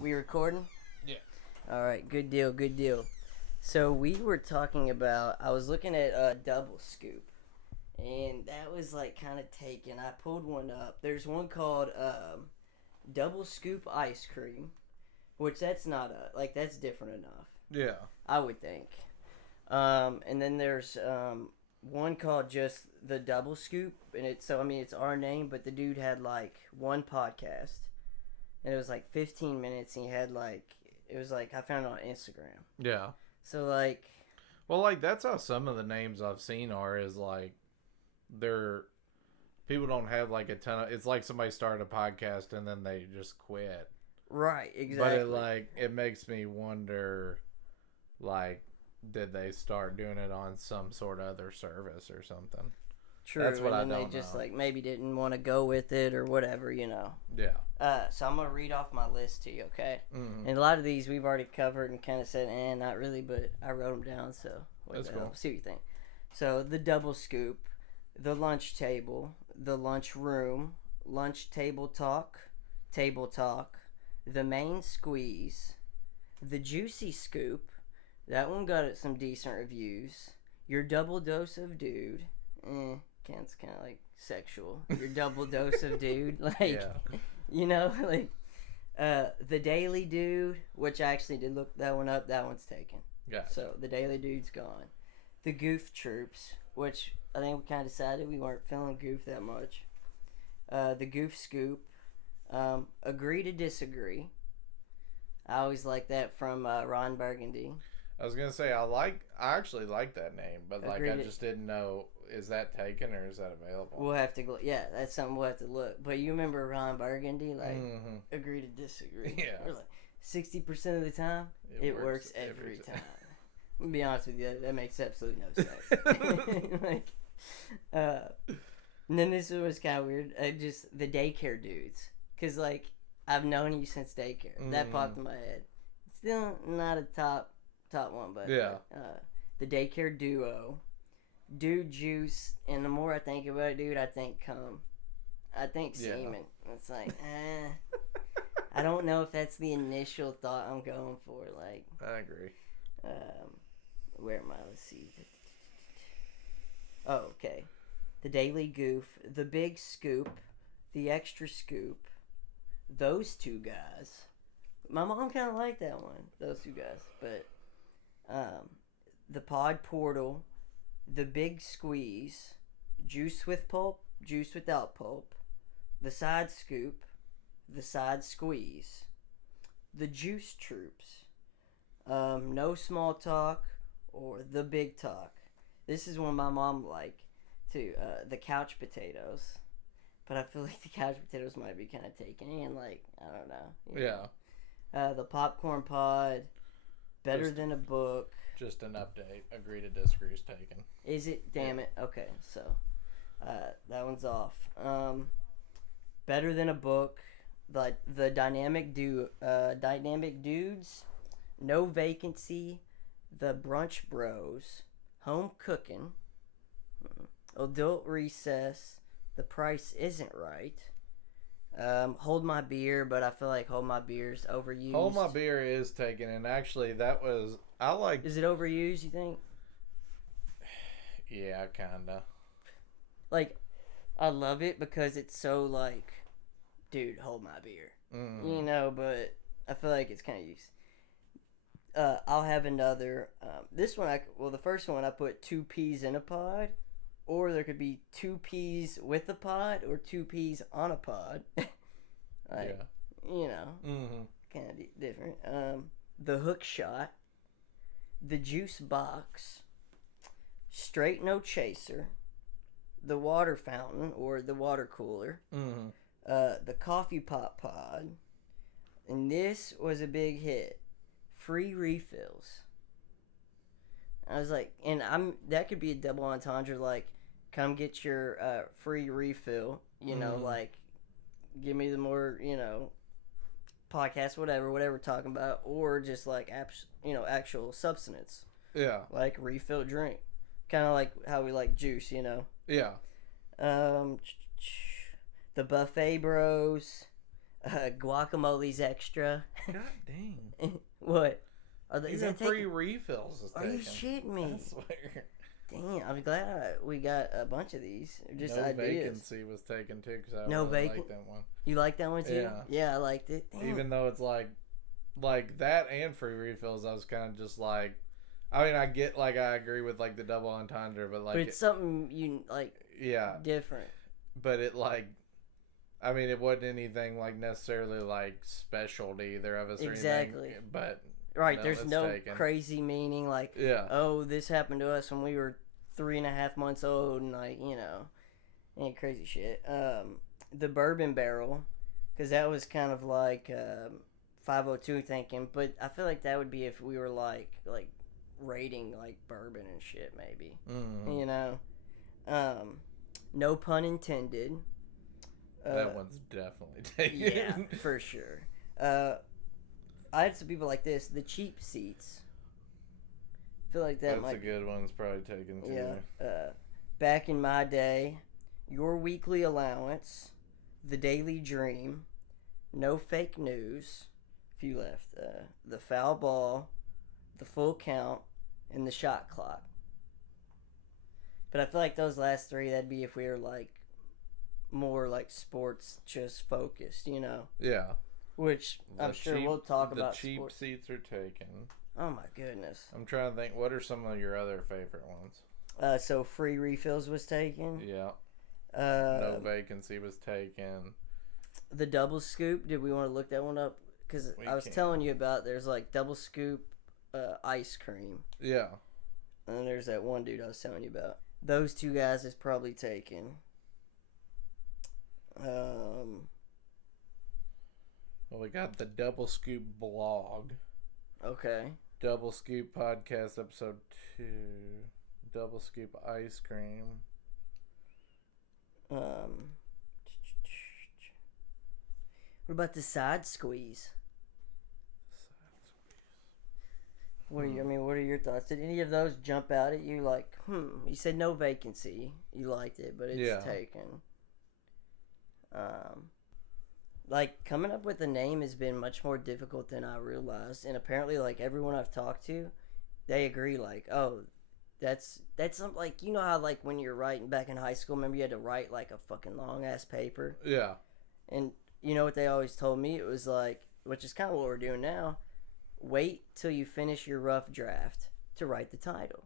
We recording? Yeah. All right, good deal, good deal. So we were talking about. I was looking at Double Scoop, and that was like kind of taken. I pulled one up. There's one called Double Scoop Ice Cream, which that's not that's different enough. Yeah. I would think. And then there's one called just the Double Scoop, and it's our name, but the dude had like one podcast, and it was like 15 minutes, and he had I found it on Instagram. Yeah. So like, Well, that's how some of the names I've seen are is they're people don't have like a ton of. It's like somebody started a podcast and then they just quit. right, exactly. But it makes me wonder, did they start doing it on some sort of other service or something? True. That's what and then I they don't just know. maybe didn't want to go with it or whatever, Yeah. So I'm gonna read off my list to you, okay? Mm-hmm. And a lot of these we've already covered and kind of said, not really, but I wrote them down, so That's cool. see what you think. So the Double Scoop, the Lunch Table, the Lunch Room, Lunch Table Talk, the Main Squeeze, the Juicy Scoop. That one got some decent reviews. Your Double Dose of Dude. It's kind of like sexual. Your Double Dose of Dude. Yeah. The Daily Dude, which I actually did look that one up. That one's taken. Gotcha. So the Daily Dude's gone. The Goof Troops, which I think we kind of decided we weren't feeling Goof that much. The Goof Scoop. Agree to Disagree. I always like that from Ron Burgundy. I was gonna say I actually like that name, but I just didn't know, is that taken or is that available? We'll have to go. Yeah, that's something we'll have to look. But you remember Ron Burgundy, agree to disagree. Yeah. 60% of the time, it works every time. I'm gonna be honest with you, that makes absolutely no sense. And then this was kind of weird. Just the daycare dudes, because I've known you since daycare. That popped in my head. Still not a top one, but yeah. The Daycare Duo, Dude Juice, and the more I think about it, dude, I think cum. I think semen. It's I don't know if that's the initial thought I'm going for. I agree. Where am I? Let's see. Oh, okay. The Daily Goof, the Big Scoop, the Extra Scoop, those two guys. My mom kind of liked that one, those two guys, but the Pod Portal, the Big Squeeze, Juice with Pulp, Juice without Pulp, the Side Scoop, the Side Squeeze, the Juice Troops, No Small Talk, or the Big Talk. This is one my mom liked too. The Couch Potatoes, but I feel like the Couch Potatoes might be kind of taken in. I don't know. Yeah. The Popcorn Pod, Better Than a Book. Just an update. Agree to disagree is taken. Is it? Damn it. Okay, so that one's off. Better Than a Book, the Dynamic Dudes, No Vacancy, the Brunch Bros, Home Cooking, Adult Recess, The Price Isn't Right. Hold My Beer, but I feel like Hold My Beer's overused. Hold My Beer is taken, and actually that was Is it overused, you think? Yeah, kinda. I love it because it's so dude, hold my beer. But I feel like it's kind of used. I'll have another. This one, the first one I put 2 peas in a pod, or there could be 2 peas with a pod, or 2 peas on a pod. Yeah. Kind of different. The Hook Shot, the Juice Box, Straight No Chaser, the Water Fountain or the Water Cooler, the Coffee Pot Pod, and this was a big hit. Free refills. I was that could be a double entendre, come get your free refill, give me the more, podcast, whatever we're talking about, or just actual substance. Yeah. Refill drink. Kind of like how we like juice, Yeah. The Buffet Bros, Guacamole's extra. God dang. What? Is Even that free taken? refills is Are taken. you shitting me? I swear. Damn, I'm glad we got a bunch of these. Just No ideas. Vacancy was taken too because I No really vacant. liked that one. You like that one too? Yeah. Yeah, I liked it. Damn. Even though it's like that and free refills, I was kind of just like, I mean, I get like I agree with like the double entendre, but like, but it's something you like. Yeah. Different. But it like, I mean, it wasn't anything like necessarily like special to either of us or Exactly. anything. But right, there's no crazy meaning like, yeah, oh, this happened to us when we were 3.5 months old, and like, you know, ain't crazy shit. The bourbon barrel, because that was kind of like 502 thinking, but I feel like that would be if we were like rating like bourbon and shit, maybe. You know, no pun intended. That one's definitely taken. Yeah, for sure. I had some people like this, the cheap seats. I feel like that's a good one. It's probably taken too. Yeah. Back in my day, your weekly allowance, the daily dream, no fake news. A few left. The foul ball, the full count, and the shot clock. But I feel like those last three, that'd be if we were like more like sports just focused, you know? Yeah. Which I'm sure we'll talk about. The cheap seats are taken. Oh my goodness. I'm trying to think. What are some of your other favorite ones? So free refills was taken. Yeah. No vacancy was taken. The double scoop. Did we want to look that one up? Because I was telling you about there's like double scoop ice cream. Yeah. And then there's that one dude I was telling you about. Those two guys is probably taken. Well, we got the Double Scoop blog. Okay. Double Scoop podcast episode 2. Double Scoop ice cream. What about the side squeeze? What are your thoughts? Did any of those jump out at you? Like, you said no vacancy. You liked it, but it's taken. Like coming up with a name has been much more difficult than I realized, and apparently, like everyone I've talked to, they agree. Like, oh, that's something like, you know how like when you're writing back in high school, remember you had to write like a fucking long ass paper. Yeah. And you know what they always told me? It was like, which is kind of what we're doing now. Wait till you finish your rough draft to write the title.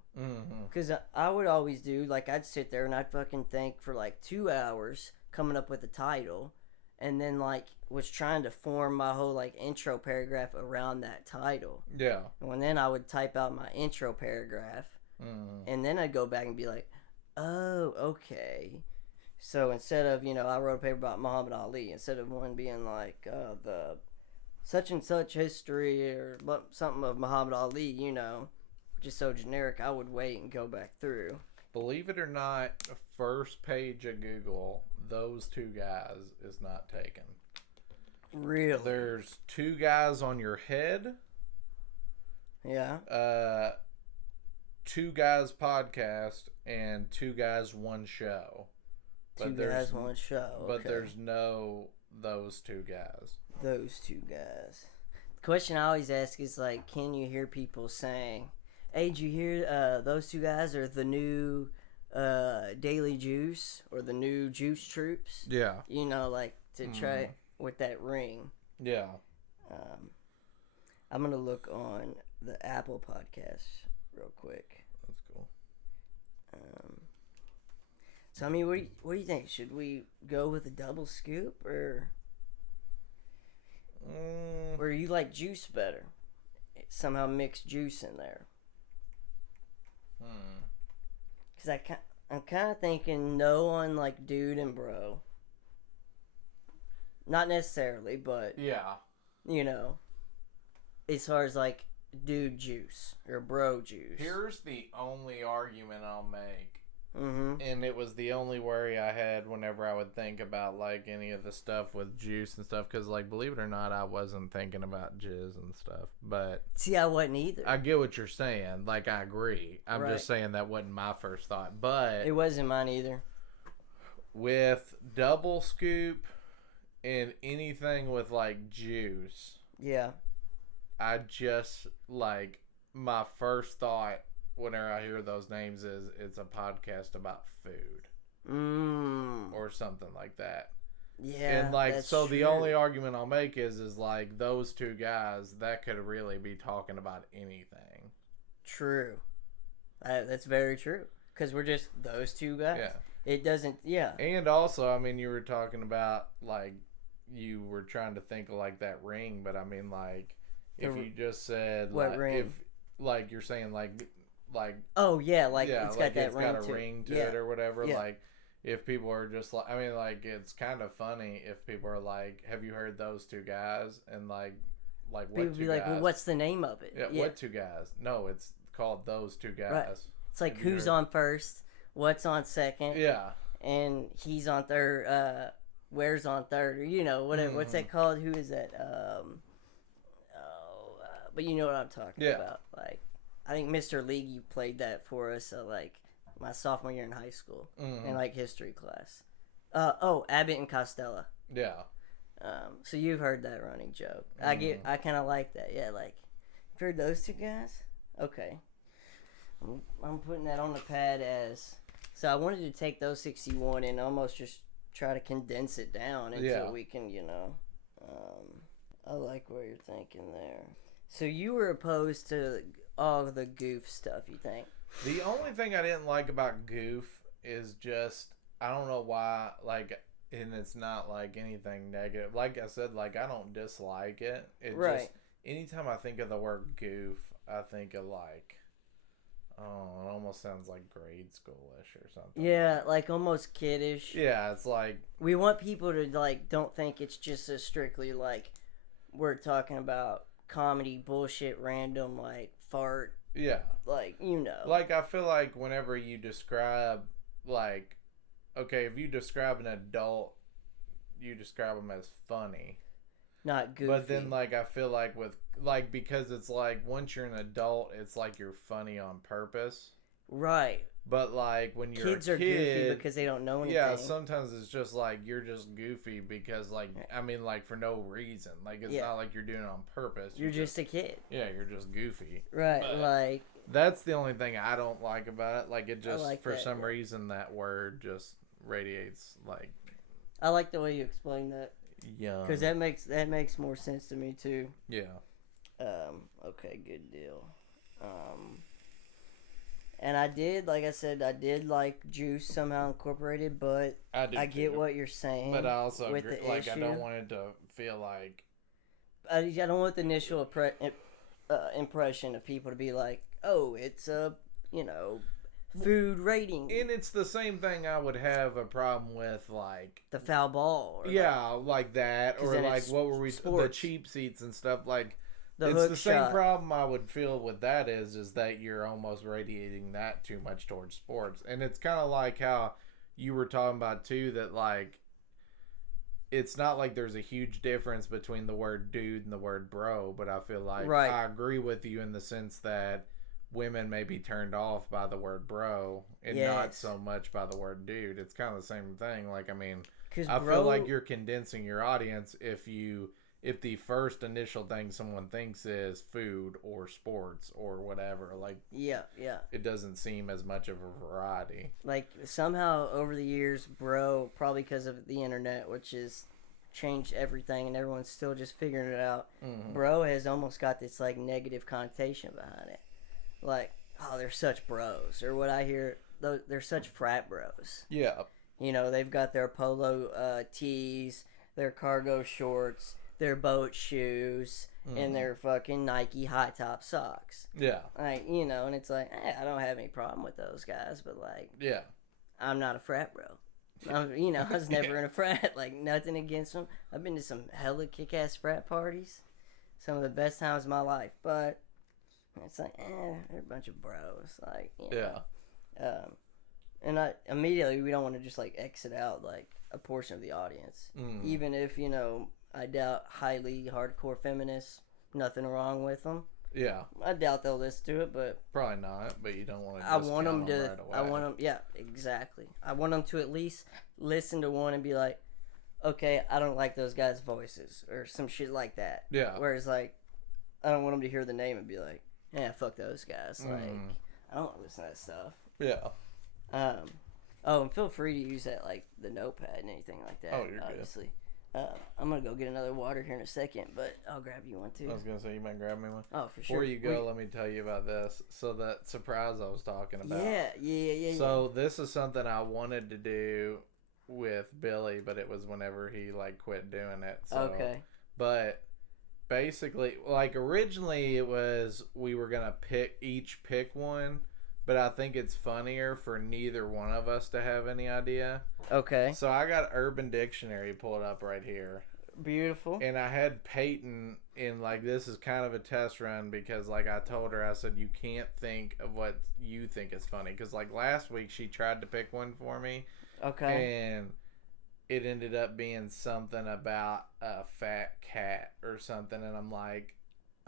Because I would always do, like, I'd sit there and I'd fucking think for like 2 hours coming up with a title, and then like was trying to form my whole like intro paragraph around that title. Yeah. And then I would type out my intro paragraph, and then I'd go back and be like, oh, okay. So instead of, you know, I wrote a paper about Muhammad Ali, instead of one being like the such and such history or something of Muhammad Ali, you know, which is so generic, I would wait and go back through. Believe it or not, first page of Google, those two guys is not taken. Really? There's two guys on your head. Yeah. Two guys podcast and two guys one show. Two guys one show. Okay. But there's no those two guys. Those two guys. The question I always ask is like, can you hear people saying, hey, did you hear those two guys are the new Daily Juice or the new Juice Troops? Yeah. You know, like to try with that ring. Yeah. I'm going to look on the Apple podcast real quick. That's cool. So, I mean, what do you think? Should we go with a double scoop or you like juice better? Somehow mix juice in there. Because I'm kind of thinking no on like dude and bro. Not necessarily, but yeah, you know, as far as like dude juice or bro juice. Here's the only argument I'll make. Mm-hmm. And it was the only worry I had whenever I would think about like any of the stuff with juice and stuff, because like, believe it or not, I wasn't thinking about jizz and stuff. But see, I wasn't either. I get what you're saying. Like, I agree. I'm just saying that wasn't my first thought. But it wasn't mine either. With double scoop and anything with like juice, Yeah. I just like my first thought whenever I hear those names is it's a podcast about food or something like that. Yeah. And like, that's so the true. only argument I'll make is like those two guys that could really be talking about anything. True. That's very true. Because we're just those two guys. Yeah. It doesn't. Yeah. And also, I mean, you were talking about like you were trying to think of like that ring, but I mean, like if you just said what like, ring? if like you're saying like oh yeah, like yeah, it's like got that it's ring got a to ring to yeah. it or whatever. Yeah. Like if people are just like, I mean, like it's kind of funny if people are like, "Have you heard those two guys?" And like what people two be like, guys? well, what's the name of it? Yeah, what two guys? No, it's called those two guys. Right. It's like Have you who's heard? on first, what's on second, Yeah. and he's on third. Where's on third, or whatever. What's that called? Who is that? But you know what I'm talking about. Like, I think Mr. League played that for us. Like my sophomore year in high school in like history class. Abbott and Costello. Yeah. So you've heard that running joke. I kind of like that. Yeah, like you've heard those two guys. Okay. I'm putting that on the pad as. So I wanted to take those 61 and almost just try to condense it down until we can, I like what you're thinking there. So you were opposed to all the goof stuff, you think? The only thing I didn't like about goof is just, I don't know why, like, and it's not like anything negative. Like I said, like, I don't dislike it. It just, anytime I think of the word goof, I think of like, oh, it almost sounds like grade schoolish or something. Yeah, like almost kiddish. Yeah, it's like, we want people to like don't think it's just a strictly like we're talking about comedy bullshit random like fart. Yeah. Like, Like I feel like whenever you describe like, okay, if you describe an adult, you describe them as funny. Not goofy. But then, like, I feel like with, like, because it's like, once you're an adult, it's like you're funny on purpose. Right. But, like, when you're kids a kid... are goofy because they don't know anything. Yeah, sometimes it's just, like, you're just goofy because, like, I mean, like, for no reason. Like, it's not like you're doing it on purpose. You're just a kid. Yeah, you're just goofy. Right, but like... That's the only thing I don't like about it. Like, it just, like for that, some reason, that word just radiates, like... I like the way you explain that. Young. Because that makes more sense to me too. Yeah. Okay, good deal. And I did, like I said, I did like Juice somehow incorporated, but I get what you're saying. But I also with agree, the like issue. I don't want it to feel like I don't want the initial impression of people to be like, oh, it's a food rating. And it's the same thing I would have a problem with, like the foul ball. Like that, or like what were we? Sports. The cheap seats and stuff. Like the it's hook the same shot. problem I would feel with that is that you're almost radiating that too much towards sports, and it's kind of like how you were talking about too, that like it's not like there's a huge difference between the word dude and the word bro, but I feel like I agree with you in the sense that women may be turned off by the word bro and not so much by the word dude. It's kind of the same thing. Like, I mean, I feel like you're condensing your audience if the first initial thing someone thinks is food or sports or whatever. Like, it doesn't seem as much of a variety. Like, somehow over the years, bro, probably because of the internet, which has changed everything and everyone's still just figuring it out, bro has almost got this like negative connotation behind it. Like, oh, they're such bros, or what I hear, they're such frat bros. Yeah. They've got their polo tees, their cargo shorts, their boat shoes, and their fucking Nike high top socks. Yeah. Like, and it's like, I don't have any problem with those guys, but like, I'm not a frat bro. I was never in a frat. Like, nothing against them. I've been to some hella kick-ass frat parties. Some of the best times of my life, but it's like, they're a bunch of bros. Like, and we don't want to just like exit out like a portion of the audience, even if I doubt highly hardcore feminists. Nothing wrong with them. Yeah, I doubt they'll listen to it, but probably not. But you don't want to. I want them to. Right away. I want them. Yeah, exactly. I want them to at least listen to one and be like, okay, I don't like those guys' voices or some shit like that. Yeah. Whereas like, I don't want them to hear the name and be like, yeah, fuck those guys. Like, I don't listen to that stuff. Yeah. Oh, and feel free to use that like the notepad and anything like that. Oh, you're obviously. I'm gonna go get another water here in a second, but I'll grab you one too. I was gonna say you might grab me one. Oh, for Before sure. you go, let me tell you about this. So that surprise I was talking about. Yeah. So this is something I wanted to do with Billy, but it was whenever he like quit doing it. So, okay. But basically, like originally it was we were gonna pick one, but I think it's funnier for neither one of us to have any idea. Okay. So I got Urban Dictionary pulled up right here. Beautiful. And I had Peyton in, like, this is kind of a test run because, like, I told her, I said, you can't think of what you think is funny. Because, like, last week she tried to pick one for me. Okay. And it ended up being something about a fat cat or something. And I'm like,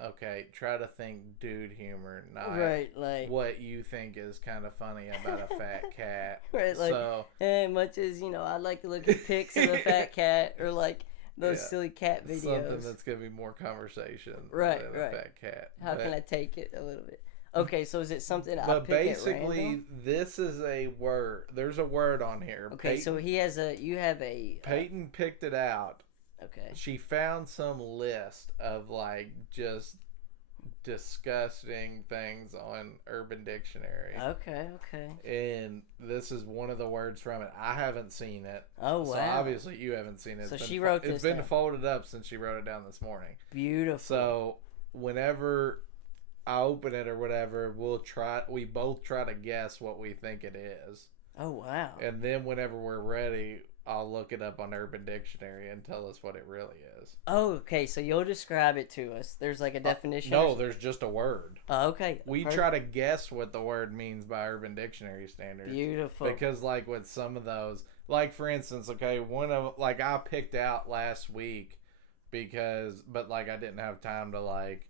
okay, try to think dude humor, not right, like what you think is kind of funny about a fat cat. Right, like, so, much as, you know, I like to look at pics of a fat cat or, like, those silly cat videos. Something that's going to be more conversation right, than right. a fat cat. How can I take it a little bit? Okay, so is it something I But pick basically, at random? this is a word. There's a word on here. Okay, so you have a... Peyton picked it out. Okay. She found some list of, like, just disgusting things on Urban Dictionary. Okay. And this is one of the words from it. I haven't seen it. Oh, wow. So obviously you haven't seen it. So she wrote this It's been down. folded up since she wrote it down this morning. Beautiful. So whenever I open it or whatever, we both try to guess what we think it is. Oh, wow. And then whenever we're ready, I'll look it up on Urban Dictionary and tell us what it really is. Oh, okay. So you'll describe it to us. There's like a definition? No, there's just a word. Oh, okay. We try to guess what the word means by Urban Dictionary standards. Beautiful. Because, like, with some of those, like, for instance, okay, I picked out last week but, like, I didn't have time to, like,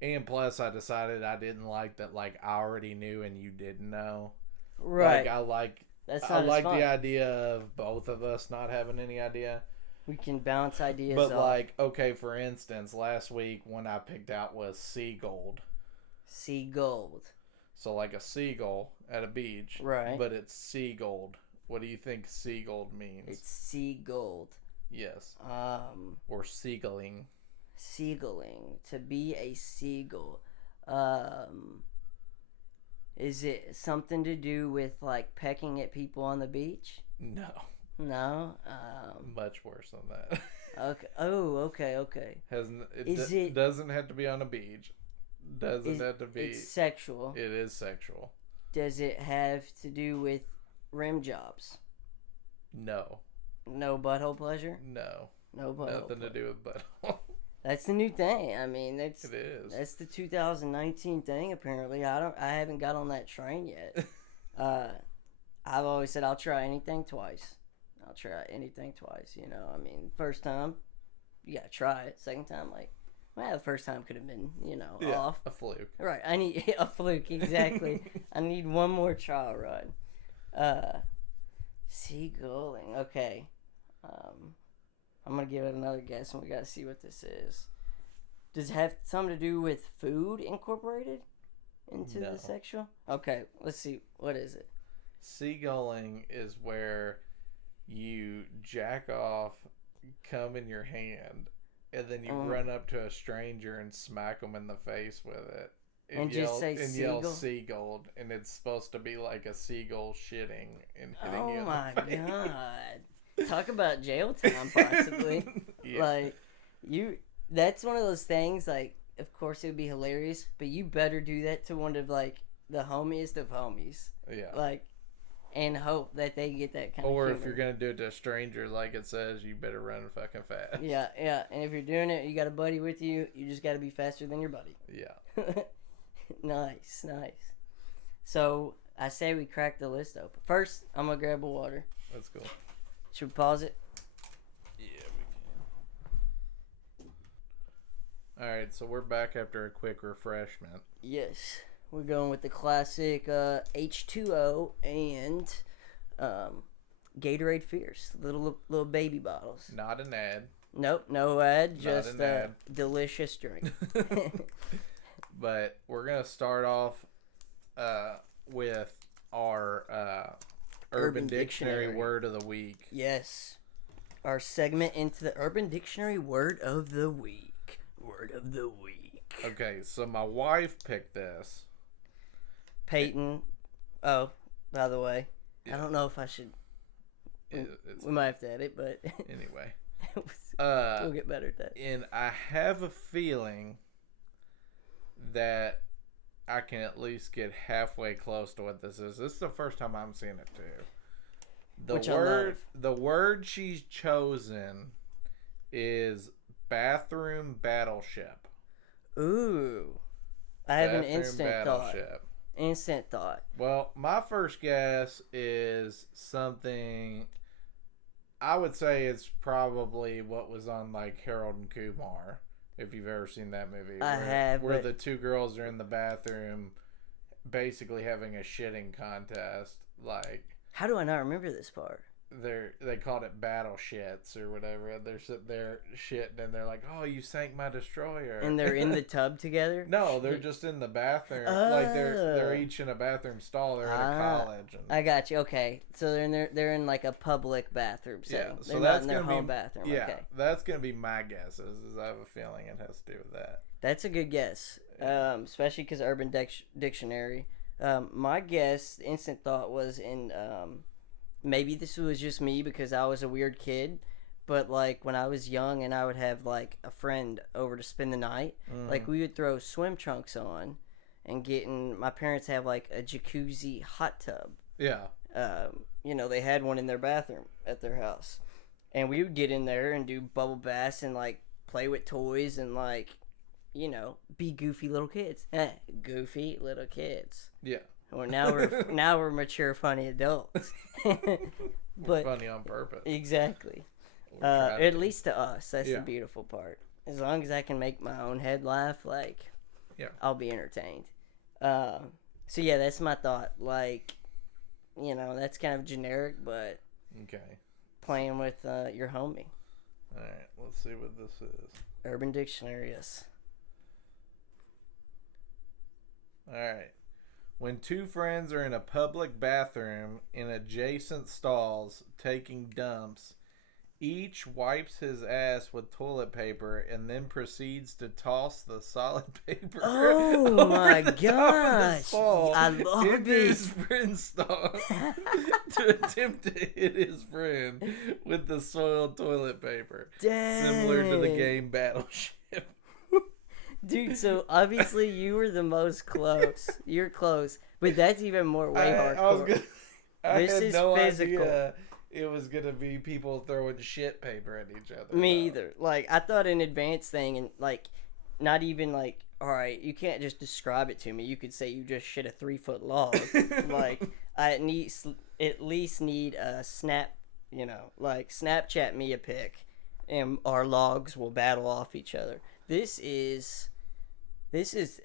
and plus I decided I didn't like that, like, I already knew and you didn't know. Right. Like, That's I not like fun. the idea of both of us not having any idea. We can bounce ideas But, off. like, okay, for instance, last week one I picked out was seagold. Seagold. So, like a seagull at a beach. Right. But it's seagold. What do you think seagold means? It's seagold. Yes. Or seagulling. Seagulling. To be a seagull. Is it something to do with, like, pecking at people on the beach? No. No? Much worse than that. Okay. Oh, okay. It doesn't have to be on a beach. Doesn't have to be. It's sexual. It is sexual. Does it have to do with rim jobs? No. No butthole pleasure? No. No butthole Nothing to do with butthole. That's the new thing. I mean, It is. That's the 2019 thing. Apparently, I haven't got on that train yet. I've always said I'll try anything twice. I'll try anything twice. You know, I mean, first time you gotta try it. Second time, like, well, the first time could have been, you know, off. A fluke. Right. I need a fluke. Exactly. I need one more trial run. Seagulling. Okay. I'm gonna give it another guess, and we gotta see what this is. Does it have something to do with food incorporated into the sexual? Okay, let's see. What is it? Seagulling is where you jack off, cum in your hand, and then you run up to a stranger and smack them in the face with it. And just say seagull? Yell seagold, and it's supposed to be like a seagull shitting and hitting you in Oh my the face. god. Talk about jail time, possibly. Yeah. Like, that's one of those things, like, of course it would be hilarious, but you better do that to one of, like, the homiest of homies. Yeah. Like, and hope that they get that kind Or of if you're going to do it to a stranger, like it says, you better run fucking fast. Yeah. And if you're doing it, you got a buddy with you, you just got to be faster than your buddy. Yeah. Nice. So, I say we crack the list open. First, I'm going to grab a water. That's cool. Should we pause it? Yeah, we can. Alright, so we're back after a quick refreshment. Yes. We're going with the classic H2O and Gatorade Fierce, little baby bottles. Not an ad. Nope, no ad, Not just an a ad. delicious drink. But we're gonna start off with our Urban Dictionary word of the week. Yes, our segment into the Urban Dictionary word of the week. Word of the week. Okay, so my wife picked this. Peyton. Oh, by the way, Yeah. I don't know if I should. It's We might have to edit, but anyway. we'll get better at that. And I have a feeling that I can at least get halfway close to what this is. This is the first time I'm seeing it too. The word she's chosen is bathroom battleship. Ooh, I have an instant thought. Instant thought. Well, my first guess is something. I would say it's probably what was on like Harold and Kumar. If you've ever seen that movie, where the two girls are in the bathroom, basically having a shitting contest. Like, how do I not remember this part? They called it battle shits or whatever. They're sitting there shitting and they're like, "Oh, you sank my destroyer." And they're in the tub together. No, they're just in the bathroom. Like they're each in a bathroom stall. They're in a college. And... I got you. Okay, so they're in like a public bathroom setting. Yeah, so they're that's not in their home bathroom. Yeah, okay. That's gonna be my guess. Is I have a feeling it has to do with that. That's a good guess, especially because Urban Dictionary. My guess, the instant thought was in. Maybe this was just me because I was a weird kid, but like when I was young and I would have like a friend over to spend the night, like we would throw swim trunks on and my parents have like a jacuzzi hot tub. Yeah. They had one in their bathroom at their house. And we would get in there and do bubble baths and like play with toys and like, be goofy little kids. Goofy little kids. Yeah. Well, now we're mature, funny adults. But funny on purpose. Exactly. At least to us, that's the beautiful part. As long as I can make my own head laugh, like, I'll be entertained. So yeah, that's my thought. Like, that's kind of generic, but okay. Playing with your homie. All right, let's see what this is. Urban Dictionary, yes. All right. When two friends are in a public bathroom in adjacent stalls taking dumps, each wipes his ass with toilet paper and then proceeds to toss the solid paper. Oh my gosh! I love into his friend's stall to attempt to hit his friend with the soiled toilet paper. Dang. Similar to the game Battleship. Dude, so obviously you were the most close. You're close, but that's even more hardcore. This is no physical. Idea it was gonna be people throwing shit paper at each other. Me either. Like I thought an advanced thing, and like not even like, all right, you can't just describe it to me. You could say you just shit a 3-foot log. Like I at least need a snap. Like Snapchat me a pic, and our logs will battle off each other. This is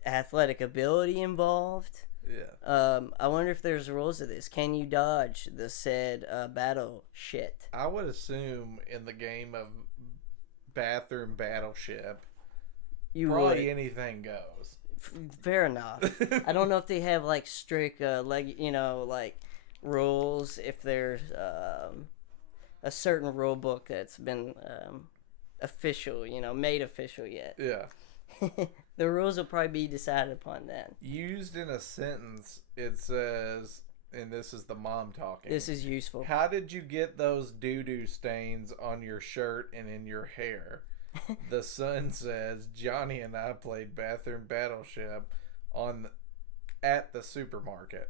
athletic ability involved. Yeah. I wonder if there's rules of this. Can you dodge the said battle shit? I would assume in the game of bathroom battleship, probably anything goes. Fair enough. I don't know if they have like strict like rules. If there's a certain rule book that's been official, made official yet. Yeah. The rules will probably be decided upon then. Used in a sentence, it says, and this is the mom talking. This is useful. How did you get those doo-doo stains on your shirt and in your hair? The son says, Johnny and I played bathroom battleship at the supermarket.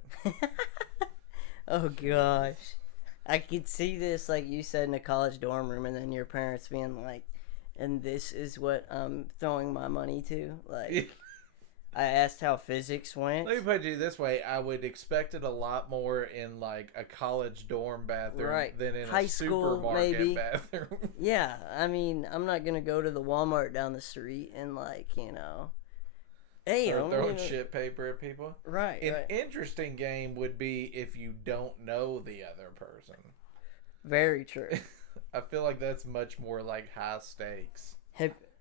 Oh gosh. I could see this, like you said, in a college dorm room, and then your parents being like, and this is what I'm throwing my money to. Like, I asked how physics went. Let me put it this way: I would expect it a lot more in like a college dorm bathroom than in high a supermarket maybe. bathroom. Yeah, I mean, I'm not gonna go to the Walmart down the street and hey, or throwing shit paper at people. Right. An interesting game would be if you don't know the other person. Very true. I feel like that's much more like high stakes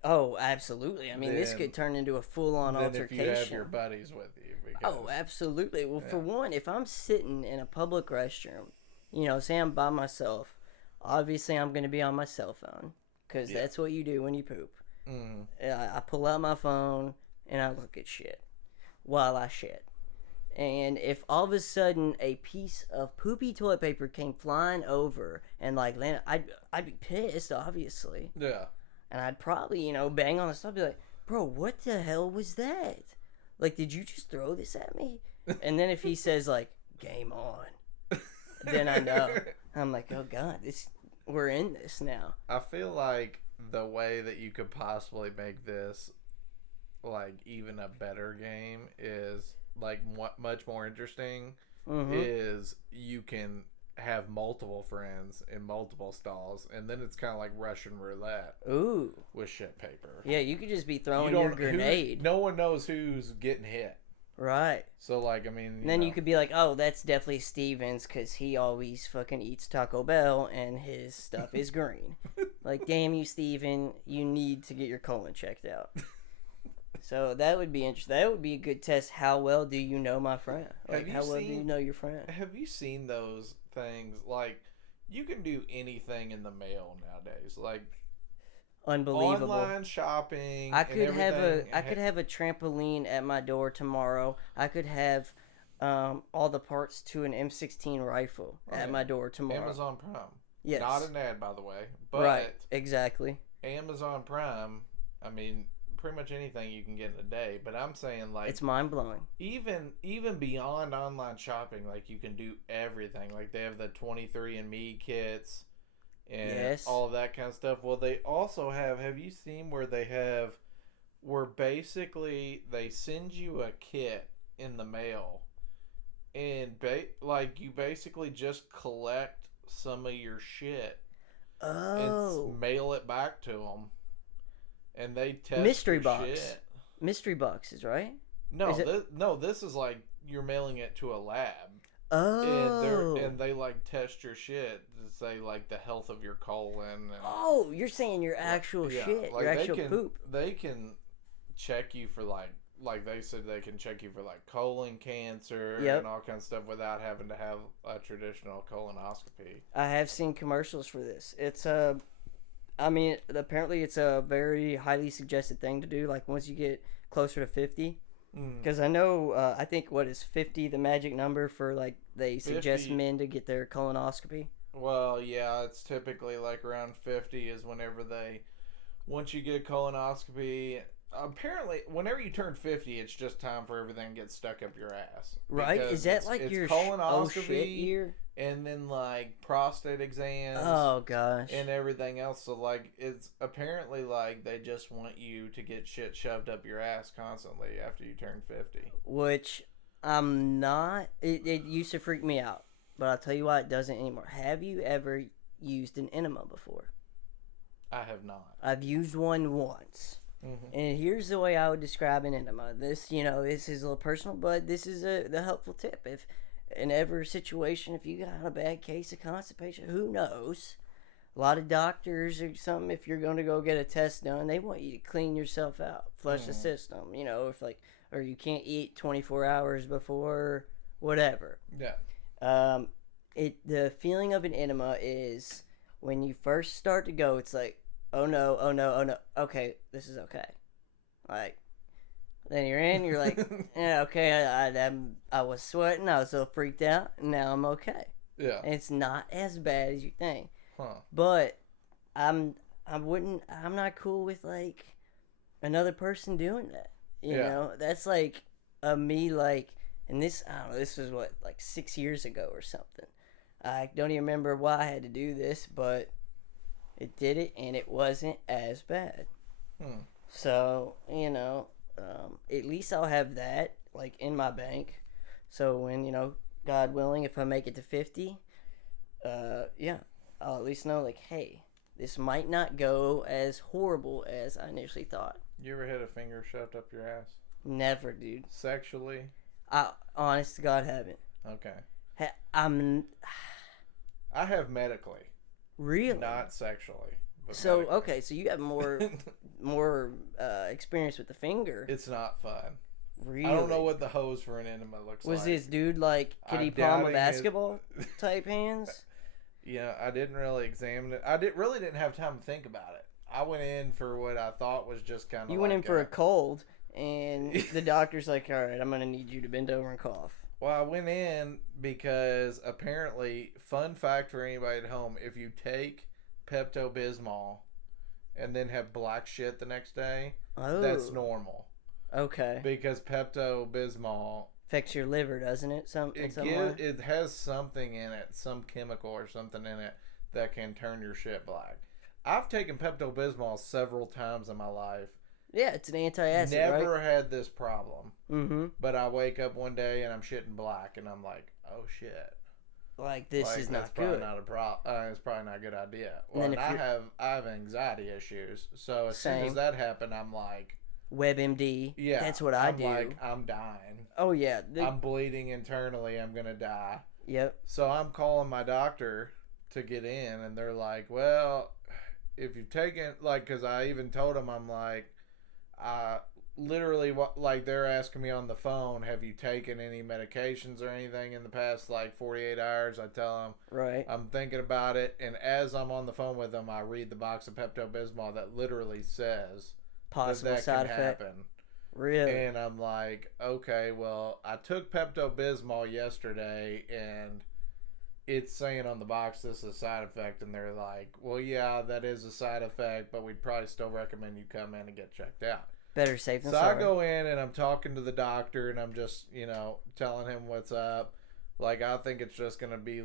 Oh, absolutely. I mean, this than could turn into a full-on than if you have altercation. your buddies with you. Oh, Because, absolutely. Well, for yeah. one, if I'm sitting in a public restroom, say I'm by myself, obviously I'm going to be on my cell phone because Yeah. that's what you do when you poop. Mm. I pull out my phone and I look at shit while I shit. And if all of a sudden a piece of poopy toilet paper came flying over and like landed, I'd be pissed, obviously, Yeah. and I'd probably bang on the stuff, be like, "Bro, what the hell was that? Like, did you just throw this at me?" And then if he says like, "Game on," then I know. I'm like, "Oh God, we're in this now." I feel like the way that you could possibly make this like even a better game is like much more interesting. Mm-hmm. Is you can have multiple friends in multiple stalls, and then it's kind of like Russian roulette. Ooh. With shit paper. Yeah, you could just be throwing your grenade. No one knows who's getting hit. Right. So, like, I mean... And then you could be like, oh, that's definitely Steven's because he always fucking eats Taco Bell and his stuff is green. Like, damn you, Steven, you need to get your colon checked out. So that would be interesting. That would be a good test. How well do you know my friend? Like, how well do you know your friend? Have you seen those things? Like, you can do anything in the mail nowadays. Like... Unbelievable. Online shopping. I could have a trampoline at my door tomorrow. I could have all the parts to an M16 rifle at my door tomorrow. Amazon Prime. Yes. Not an ad, by the way. But right. Exactly. Amazon Prime, I mean, pretty much anything you can get in a day. But I'm saying, like... It's mind-blowing. Even beyond online shopping, like, you can do everything. Like, they have the 23andMe kits... and all of that kind of stuff. Well, they also have you seen where basically they send you a kit in the mail and you basically just collect some of your shit and mail it back to them, and they test mystery box shit. Mystery boxes, right? This is like you're mailing it to a lab. And they like test your shit to say like the health of your colon. And, you're saying your actual shit, like your actual poop. They can check you for like they said they can check you for like colon cancer and all kinds of stuff without having to have a traditional colonoscopy. I have seen commercials for this. It's apparently it's a very highly suggested thing to do. Like once you get closer to 50. Because I know, I think, what is 50 the magic number for, like, they suggest 50, men to get their colonoscopy? Well, yeah, it's typically, like, around 50 is whenever once you get a colonoscopy, apparently, whenever you turn 50, it's just time for everything to get stuck up your ass. Right? Is that, like, your colonoscopy year? And then, like, prostate exams. Oh, gosh. And everything else. So, like, it's apparently, like, they just want you to get shit shoved up your ass constantly after you turn 50. Which, I'm not... It used to freak me out. But I'll tell you why it doesn't anymore. Have you ever used an enema before? I have not. I've used one once. Mm-hmm. And here's the way I would describe an enema. This, this is a little personal, but this is the helpful tip. If... in every situation, if you got a bad case of constipation, who knows? A lot of doctors or something, if you're going to go get a test done, they want you to clean yourself out, flush the system, if or you can't eat 24 hours before, whatever. Yeah. The feeling of an enema is when you first start to go, it's like, oh no, oh no, oh no, okay, this is okay. Like, then you're in, you're like, yeah, okay, I was sweating, I was so freaked out, and now I'm okay. Yeah. And it's not as bad as you think. Huh. But I'm not cool with, like, another person doing that. You know? That's, like, me, like, and this, I don't know, this was, what, like 6 years ago or something. I don't even remember why I had to do this, but it did it, and it wasn't as bad. So, at least I'll have that, like, in my bank. So when, God willing, if I make it to 50, I'll at least know, like, hey, this might not go as horrible as I initially thought. You ever had a finger shoved up your ass? Never, dude. Sexually? I, honest to God, haven't. Okay. I have medically. Really? Not sexually. But So medically. okay, so you have more experience with the finger. It's not fun. Really? I don't know what the hose for an enema looks Was like. this dude like? Could he I'm palm a doubting basketball type hands? Yeah, I didn't really examine it. Really didn't have time to think about it. I went in for what I thought was just kind of. You went in for a cold, and the doctor's like, "All right, I'm gonna need you to bend over and cough." Well, I went in because apparently, fun fact for anybody at home: if you take Pepto-Bismol and then have black shit the next day, that's normal. Okay. Because Pepto-Bismol affects your liver, doesn't it? It has something in it, some chemical or something in it that can turn your shit black. I've taken Pepto-Bismol several times in my life. Yeah, it's an antacid, Never right? had this problem. Mm-hmm. But I wake up one day and I'm shitting black, and I'm like, oh shit. Like, this is not good. It's probably not a good idea. Well, and I have anxiety issues, so as soon as that happened, I'm like, WebMD. Yeah, that's what I do. Like, I'm dying. Oh yeah, I'm bleeding internally. I'm gonna die. Yep. So I'm calling my doctor to get in, and they're like, "Well, if you've taken because I even told them I'm like, literally they're asking me on the phone, have you taken any medications or anything in the past 48 hours? I tell them, right, I'm thinking about it, and as I'm on the phone with them, I read the box of Pepto-Bismol that literally says possible side effect. Happen. Really? And I'm like, okay, well, I took Pepto-Bismol yesterday, and it's saying on the box this is a side effect, and they're like, well, yeah, that is a side effect, but we'd probably still recommend you come in and get checked out. Better safe than sorry. sorry. So I go in, and I'm talking to the doctor, and I'm just, telling him what's up. I think it's just going to be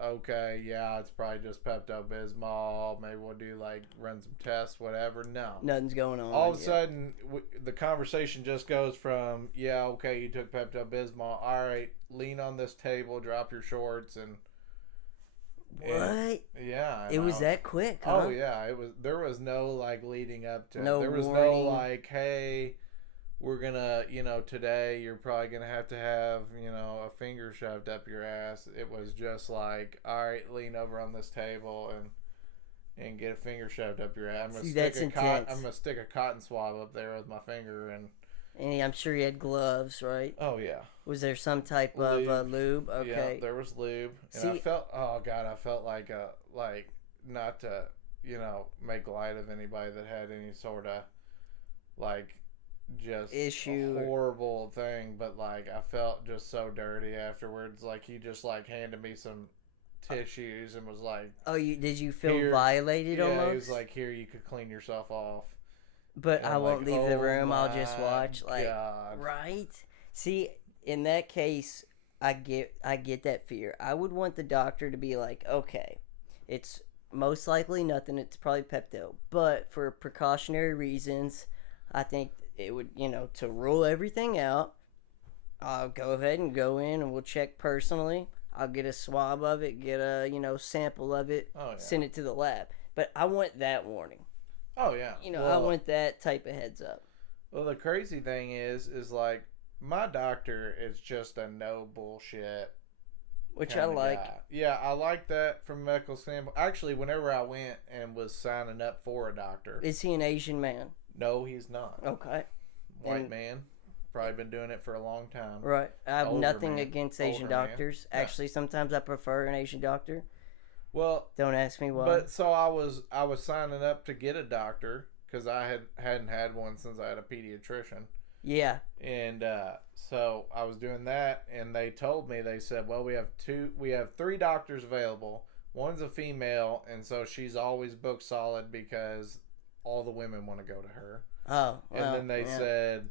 okay, yeah, it's probably just Pepto-Bismol. Maybe we'll do run some tests, whatever. No, nothing's going on. All of a sudden, the conversation just goes from, yeah, okay, you took Pepto-Bismol. All right, lean on this table, drop your shorts, and what? Yeah, it was that quick. Huh? Oh yeah, it was. There was no leading up to. No there was warning. No hey, we're gonna, today you're probably gonna have to have, a finger shoved up your ass. It was just all right, lean over on this table and get a finger shoved up your ass. I'm gonna stick a cotton swab up there with my finger, and I'm sure you had gloves, right? Oh yeah. Was there some type of lube? Okay. Yeah, there was lube, and I felt, I felt like not to, make light of anybody that had any sort of just issue, a horrible thing, but I felt just so dirty afterwards. He just handed me some tissues and was like, "Oh, did you feel violated?" Yeah, almost. He was like, "Here, you could clean yourself off." But I won't leave the room. I'll just watch. God. Right? See, in that case, I get that fear. I would want the doctor to be like, okay, it's most likely nothing. It's probably Pepto. But for precautionary reasons, I think it would, to rule everything out, I'll go ahead and go in and we'll check personally. I'll get a swab of it, get a, sample of it, send it to the lab. But I want that warning. Oh, yeah. I want that type of heads up. Well, the crazy thing is my doctor is just a no bullshit. Which I like. Guy. Yeah, I like that from a medical standpoint. Actually, whenever I went and was signing up for a doctor. Is he an Asian man? No, he's not. Okay. White man. Probably been doing it for a long time. Right. I have nothing against Asian doctors. Yeah. Actually, sometimes I prefer an Asian doctor. Well, don't ask me why. But so I was signing up to get a doctor because I hadn't had one since I had a pediatrician. Yeah. And so I was doing that, and they told me, they said, well, we have 3 doctors available. One's a female, and so she's always booked solid because all the women want to go to her. Oh. And then they said,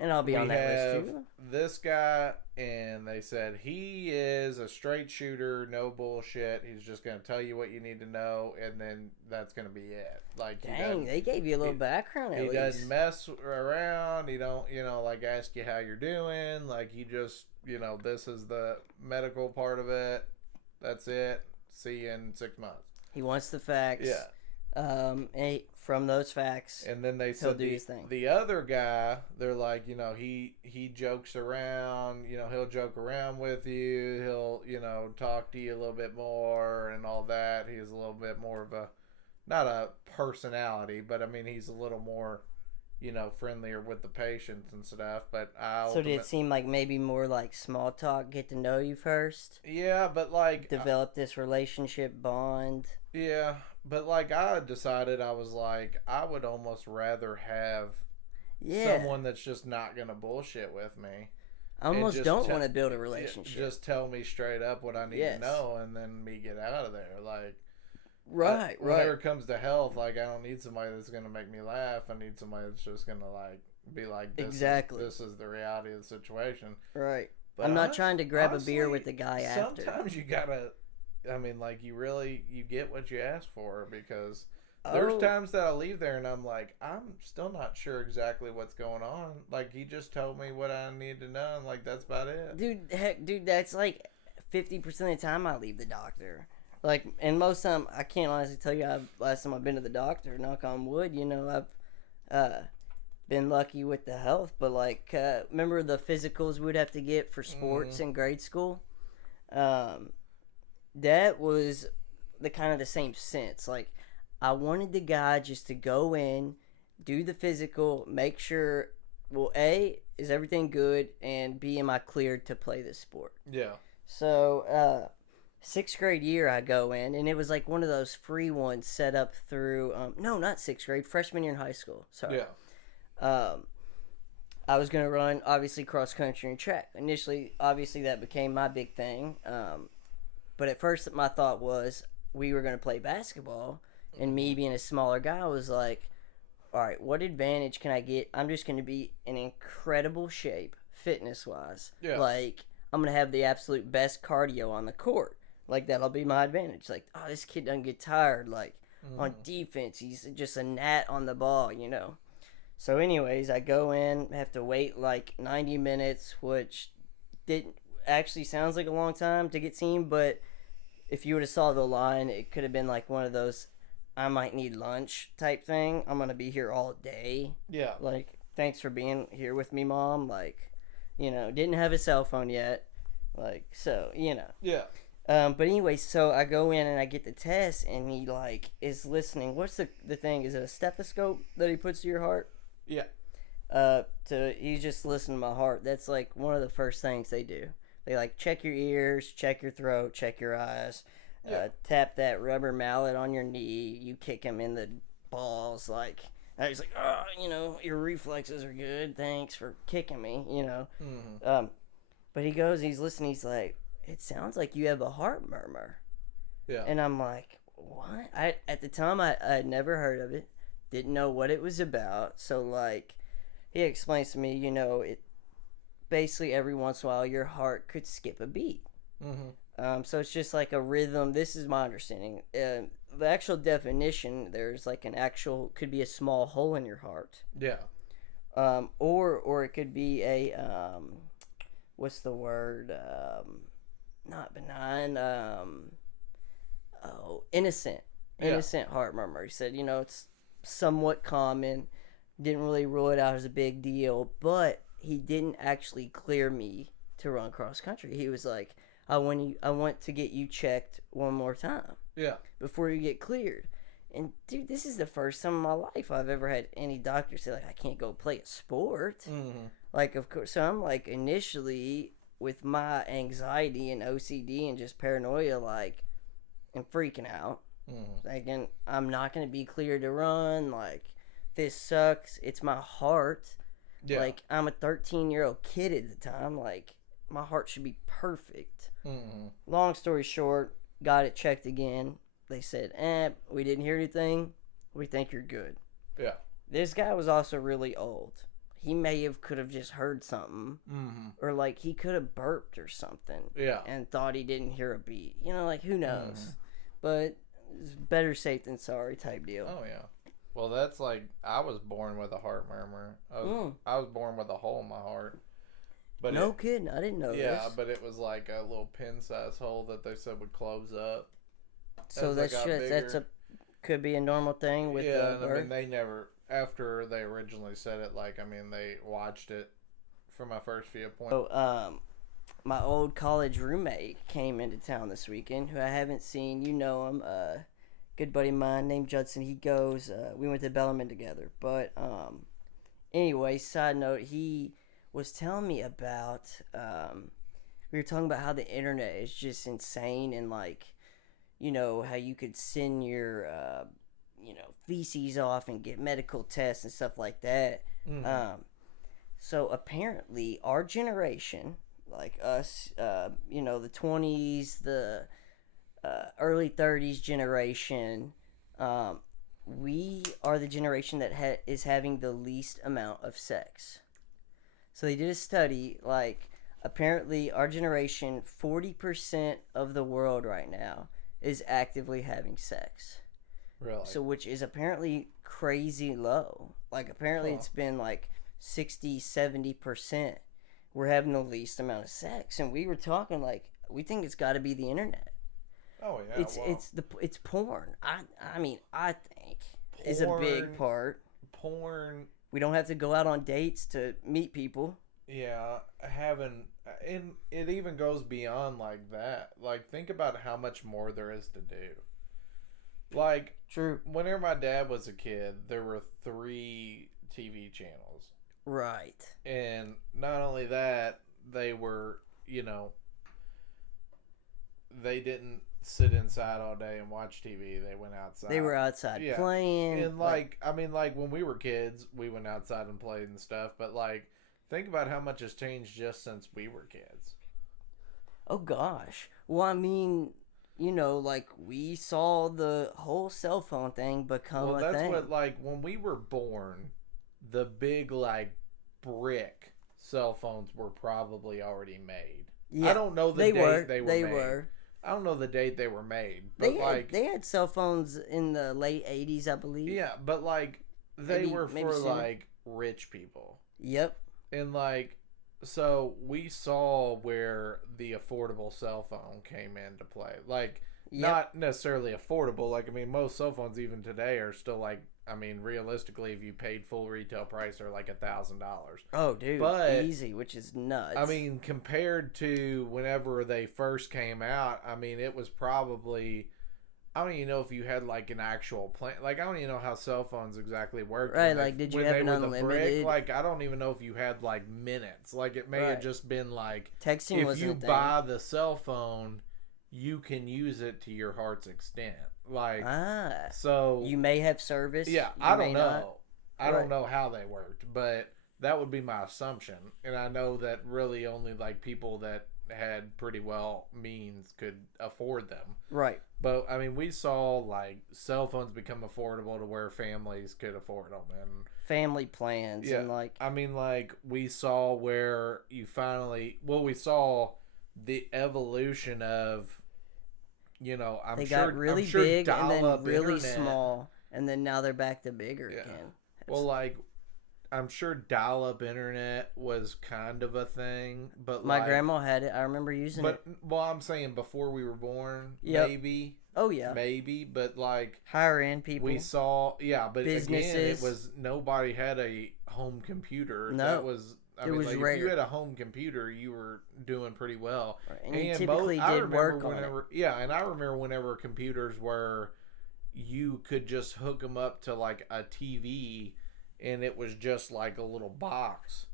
and I'll be on that list too. This guy, and they said he is a straight shooter, no bullshit. He's just gonna tell you what you need to know, and then that's gonna be it. Dang, they gave you a little background. At least. He doesn't mess around. He don't, ask you how you're doing. He just, this is the medical part of it. That's it. See you in 6 months. He wants the facts. Yeah. From those facts, And then they he'll said do his thing. the other guy, they're like, he jokes around, he'll joke around with you, he'll, talk to you a little bit more and all that. He's a little bit more of a, not a personality, but I mean, he's a little more, friendlier with the patients and stuff. But So did it seem like maybe more like small talk, get to know you first? Yeah, but like develop this relationship bond. yeah, but like I decided I was like I would almost rather have someone that's just not gonna bullshit with me. I almost don't want to build a relationship. Just tell me straight up what I need to know, and then me get out of there. Like, right. Whenever it comes to health, like I don't need somebody that's gonna make me laugh. I need somebody that's just gonna like be like, this is the reality of the situation. Right. But I'm not trying to grab a beer with the guy after. Sometimes you gotta. I mean, like you get what you ask for, because there's times that I leave there and I'm like, I'm still not sure exactly what's going on. Like he just told me what I need to know, and like that's about it. Dude, that's like 50% of the time I leave the doctor. Like, and most time I can't honestly tell you last time I've been to the doctor. Knock on wood, I've been lucky with the health, but like, remember the physicals we'd have to get for sports in grade school? That was the kind of the same sense. Like, I wanted the guy just to go in, do the physical, make sure, well, A, is everything good, and B, am I cleared to play this sport? Yeah. So, 6th grade year I go in, and it was like one of those free ones set up through, no, not 6th grade, freshman year in high school. Sorry. Yeah. I was going to run, obviously, cross country and track. Initially, obviously, that became my big thing. But at first, my thought was we were going to play basketball, and me being a smaller guy was like, all right, what advantage can I get? I'm just going to be in incredible shape, fitness-wise. Yeah. Like, I'm going to have the absolute best cardio on the court. Like, that'll be my advantage. Like, oh, this kid doesn't get tired. Like, on defense, he's just a gnat on the ball, So anyways, I go in, have to wait like 90 minutes, which didn't actually sounds like a long time to get seen, but if you would have saw the line, it could have been like one of those I might need lunch type thing. I'm going to be here all day. Yeah. Like, thanks for being here with me, Mom. Like, didn't have a cell phone yet. Like, so, Yeah. But anyway, so I go in and I get the test, and he like is listening. What's the thing? Is it a stethoscope that he puts to your heart? Yeah. He's just listening to my heart. That's like one of the first things they do. They like check your ears, check your throat, check your eyes, tap that rubber mallet on your knee. You kick him in the balls, like. And he's like, your reflexes are good. Thanks for kicking me, But he goes, he's listening. He's like, it sounds like you have a heart murmur. Yeah. And I'm like, what? At the time, I had never heard of it. Didn't know what it was about. So, like, he explains to me, it basically every once in a while your heart could skip a beat. So it's just like a rhythm. This is my understanding. The actual definition, there's like could be a small hole in your heart. Yeah. Or it could be a, what's the word? Not benign. Innocent heart murmur. He said, it's somewhat common. Didn't really rule it out as a big deal, but he didn't actually clear me to run cross country. He was like, I want to get you checked one more time. Yeah. Before you get cleared. And dude, this is the first time in my life I've ever had any doctor say like I can't go play a sport. Like, of course, so I'm like initially with my anxiety and OCD and just paranoia, like, I'm freaking out. Thinking I'm not going to be cleared to run. Like, this sucks. It's my heart. Yeah. Like, I'm a 13-year-old kid at the time. Like, my heart should be perfect. Long story short, got it checked again. They said, we didn't hear anything. We think you're good. Yeah. This guy was also really old. He could have just heard something. Or, like, he could have burped or something. Yeah. And thought he didn't hear a beat. Like, who knows? But it's better safe than sorry type deal. Oh, yeah. Well, that's like, I was born with a heart murmur. I was born with a hole in my heart. But no kidding. I didn't know this. Yeah, but it was like a little pin-sized hole that they said would close up. So that's Could be a normal thing with Yeah, and I birth. mean, they never, after they originally said it, like, I mean, they watched it from my first viewpoint. So, my old college roommate came into town this weekend, who I haven't seen. You know him, good buddy of mine named Judson. He goes, we went to Bellarmine together. But anyway, side note, he was telling me about. We were talking about how the internet is just insane, and like, how you could send your feces off and get medical tests and stuff like that. So apparently, our generation, like us, the 20s, the early 30s generation, we are the generation that is having the least amount of sex. So they did a study, like, apparently our generation, 40% of the world right now is actively having sex. Really? So, which is apparently crazy low. Like, apparently it's been like 60, 70%. We're having the least amount of sex. And we were talking, like, we think it's got to be the internet. Oh, yeah. It's porn. I mean, I think is a big part. Porn. We don't have to go out on dates to meet people. Yeah, and it even goes beyond like that. Like, think about how much more there is to do. Like, true. Whenever my dad was a kid, there were 3 TV channels. Right. And not only that, they were, they didn't sit inside all day and watch TV. They went outside. They were outside playing. And like when we were kids, we went outside and played and stuff. But like, think about how much has changed just since we were kids. Oh gosh. Well, I mean, like, we saw the whole cell phone thing become a thing. Well, that's what, like, when we were born, the big, like, brick cell phones were probably already made. Yeah, I don't know the date they were made. I don't know the date they were made. But they had cell phones in the late 80s, I believe. Yeah, but, like, they were for, like, rich people. Yep. And, like, so we saw where the affordable cell phone came into play. Like, not necessarily affordable. Like, I mean, most cell phones even today are still, like, I mean, realistically, if you paid full retail price, are like $1,000. Oh, dude, but, easy, which is nuts. I mean, compared to whenever they first came out, I mean, it was probably, I don't even know if you had like an actual plan. Like, I don't even know how cell phones exactly worked. Right, like, did you have an unlimited? Like, I don't even know if you had like minutes. Like, it may have just been like, texting if you buy the cell phone, you can use it to your heart's extent. Like, so you may have service. Yeah, I don't know. I don't know how they worked, but that would be my assumption. And I know that really only like people that had pretty well means could afford them. Right. But I mean, we saw like cell phones become affordable to where families could afford them and family plans and like. I mean, like, we saw where we saw the evolution of. They got really big and then really small, and then now they're back to bigger again. Well, like, I'm sure dial-up internet was kind of a thing, but my grandma had it. I remember using it. Well, I'm saying before we were born, maybe. Oh yeah, maybe, but like higher end people. We saw, but businesses. Again, it was nobody had a home computer. No, that was. It was rare. If you had a home computer, you were doing pretty well. Right. And you typically did work on it. Yeah, and I remember whenever computers were, you could just hook them up to like a TV, and it was just like a little box,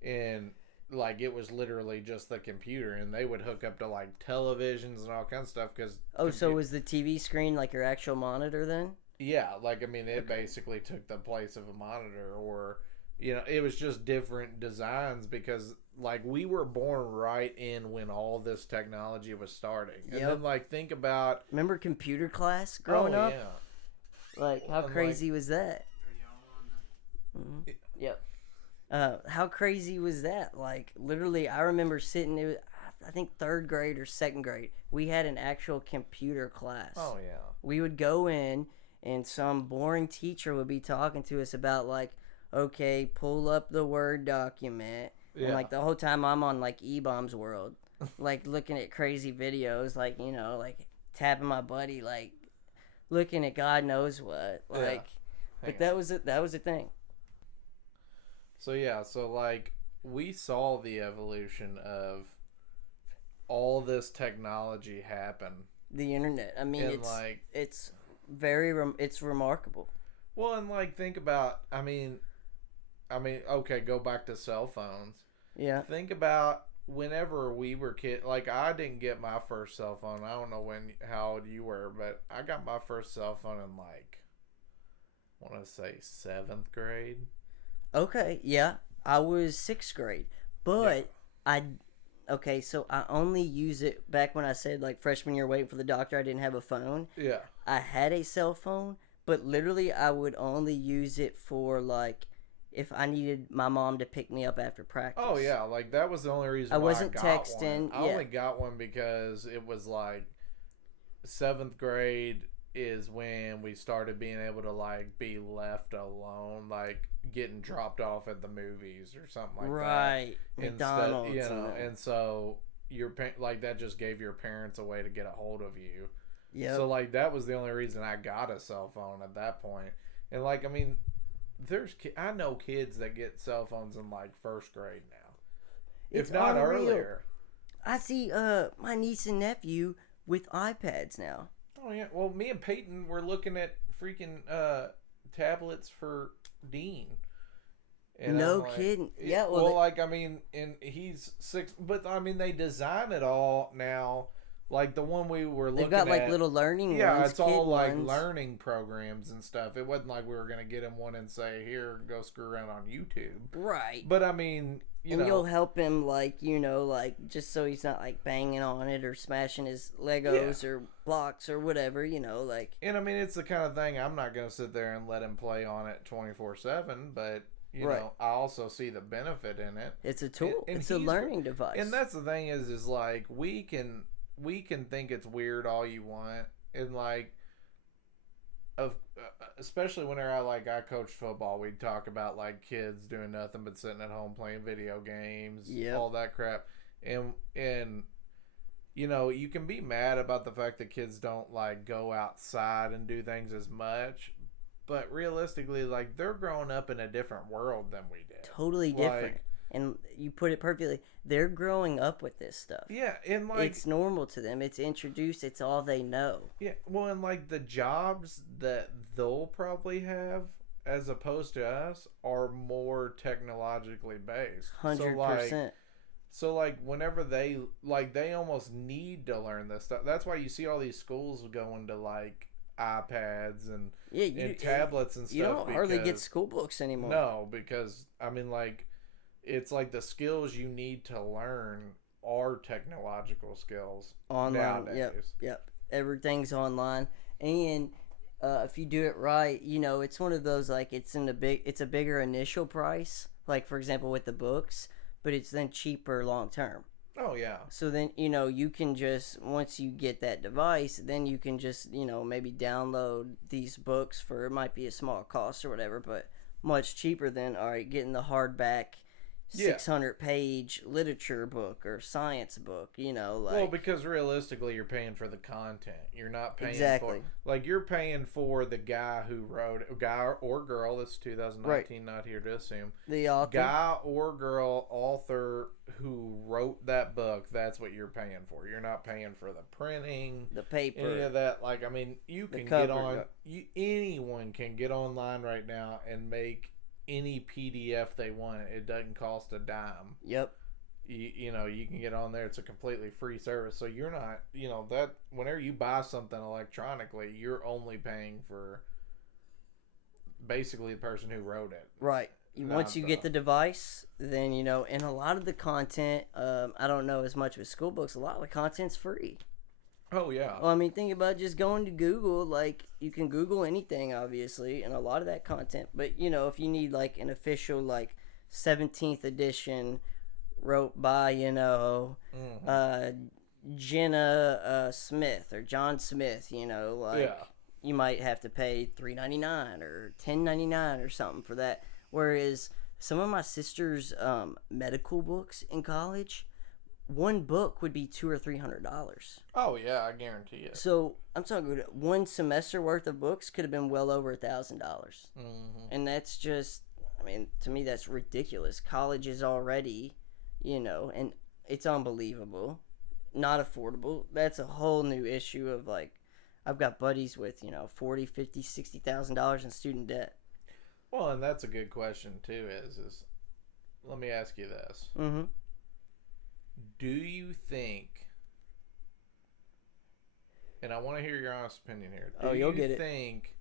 and like it was literally just the computer, and they would hook up to like televisions and all kinds of stuff. So was the TV screen like your actual monitor then? Yeah, like, I mean, it basically took the place of a monitor, or. It was just different designs because, like, we were born right in when all this technology was starting. And then, like, think about... Remember computer class growing up? Like, how crazy was that? Mm-hmm. Yep. How crazy was that? Like, literally, I remember sitting... It was, I think 3rd grade or 2nd grade. We had an actual computer class. Oh, yeah. We would go in, and some boring teacher would be talking to us about, like... Okay, pull up the Word document. Yeah. And, like, the whole time I'm on, like, E-Bombs World. Like, looking at crazy videos. Like, like, tapping my buddy. Like, looking at God knows what. Like, but that was it. That was the thing. So yeah, so like we saw the evolution of all this technology happen. The internet. I mean, and it's like it's very it's remarkable. well, and like think about. Okay, go back to cell phones. Yeah. Think about whenever we were kids. Like I didn't get my first cell phone. I don't know how old you were, but I got my first cell phone in like I want to say 7th grade. Okay, yeah, I was 6th grade, but okay, so I only use it back when I said like freshman year waiting for the doctor. I didn't have a phone. Yeah. I had a cell phone, but literally I would only use it for like if I needed my mom to pick me up after practice. Oh yeah, like that was the only reason I why wasn't I got texting. one. I only got one because it was like 7th grade is when we started being able to like be left alone, like getting dropped off at the movies or something like that. Right. McDonald's. And so like that just gave your parents a way to get a hold of you. Yeah. So like that was the only reason I got a cell phone at that point. And like I mean, I know kids that get cell phones in like 1st grade now, if not earlier. I see my niece and nephew with iPads now. Oh yeah, well, me and Peyton were looking at freaking tablets for Dean. And no kidding. Yeah. Well, like I mean, and he's 6, but I mean they design it all now. Like the one we were looking at. They've got like little learning ones. Yeah, it's all like ones. learning programs and stuff. It wasn't like we were gonna get him one and say, "Here, go screw around on YouTube." Right. But I mean, you'll help him like like just so he's not like banging on it or smashing his Legos or blocks or whatever. Like. And I mean, it's the kind of thing I'm not gonna sit there and let him play on it 24/7, but. You know, I also see the benefit in it. It's a tool. It's a learning device. And that's the thing is like we can think it's weird all you want, and like, especially whenever I coached football, we'd talk about like kids doing nothing but sitting at home playing video games, all that crap, and you can be mad about the fact that kids don't like go outside and do things as much. But realistically, like, they're growing up in a different world than we did. Totally different. And you put it perfectly. They're growing up with this stuff. Yeah, and like... It's normal to them. It's introduced. It's all they know. Yeah, well, and like, the jobs that they'll probably have, as opposed to us, are more technologically based. 100%. So, like, whenever they almost need to learn this stuff. That's why you see all these schools going to, like... iPads and tablets and stuff. You don't hardly get school books anymore. No, because I mean, like, it's like the skills you need to learn are technological skills online nowadays. Yep. Everything's online, and if you do it right, it's one of those like it's a bigger initial price. Like for example, with the books, but it's then cheaper long term. Oh yeah. So then you can just once you get that device, then you can just maybe download these books for it might be a small cost or whatever, but much cheaper than getting the hardback 600-page literature book or science book. Well, because realistically, you're paying for the content. You're not paying exactly. You're paying for the guy who wrote it, guy or girl. This is 2019, not here to assume. The author, guy or girl, author who wrote that book. That's what you're paying for. You're not paying for the printing, the paper, any of that. Like, I mean, you can get on. Anyone can get online right now and make any PDF they want. It doesn't cost a dime. Yep. You can get on there. It's a completely free service. So you're not, that whenever you buy something electronically, you're only paying for basically the person who wrote it. Right. Once you get the device, then, and a lot of the content, I don't know as much with school books, a lot of the content's free. Oh, yeah. Well, I mean, think about just going to Google. Like, you can Google anything, obviously, and a lot of that content. But, if you need, like, an official, like, 17th edition wrote by, Jenna Smith or John Smith, you might have to pay $3.99 or $10.99 or something for that. Whereas some of my sister's medical books in college one book would be $200 or $300. Oh yeah, I guarantee it. So I'm talking one semester worth of books could have been well over $1,000, and that's just, I mean, to me that's ridiculous. College is already, and it's unbelievable, not affordable. That's a whole new issue of like, I've got buddies with 40, 50, $60,000 in student debt. Well, and that's a good question too. Is let me ask you this: do you think? And I want to hear your honest opinion here. Do you'll get it. Think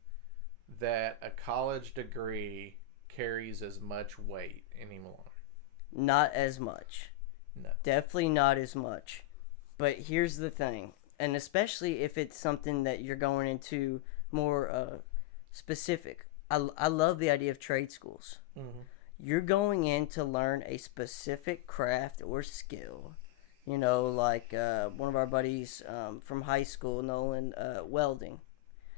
that a college degree carries as much weight anymore? Not as much. No. Definitely not as much. But here's the thing, and especially if it's something that you're going into more specific. I love the idea of trade schools. You're going in to learn a specific craft or skill. Like one of our buddies from high school, Nolan, welding.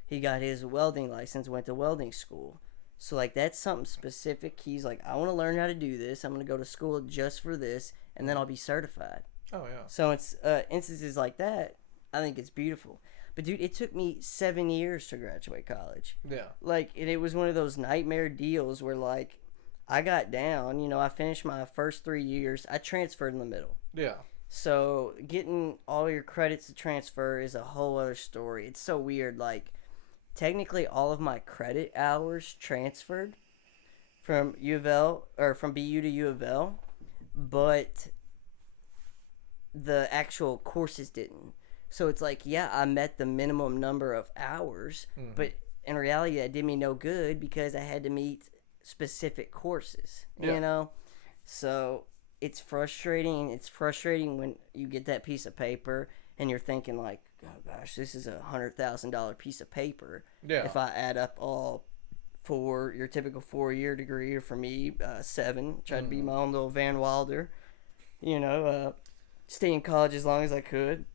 He got his welding license, went to welding school. So, like, that's something specific. He's like, I want to learn how to do this. I'm going to go to school just for this, and then I'll be certified. Oh, yeah. So, it's instances like that, I think it's beautiful. But, dude, it took me 7 years to graduate college. Yeah. Like, and it was one of those nightmare deals where, like, I got down. I finished my first 3 years. I transferred in the middle. Yeah. So getting all your credits to transfer is a whole other story. It's so weird. Like, technically, all of my credit hours transferred from U of L or from BU to U of L, but the actual courses didn't. So it's like, yeah, I met the minimum number of hours, but in reality, that did me no good because I had to meet specific courses. So. It's frustrating. It's frustrating when you get that piece of paper and you're thinking like, oh gosh, this is $100,000 piece of paper. Yeah. If I add up all for your typical 4-year degree, or for me, 7, tried to be my own little Van Wilder, stay in college as long as I could.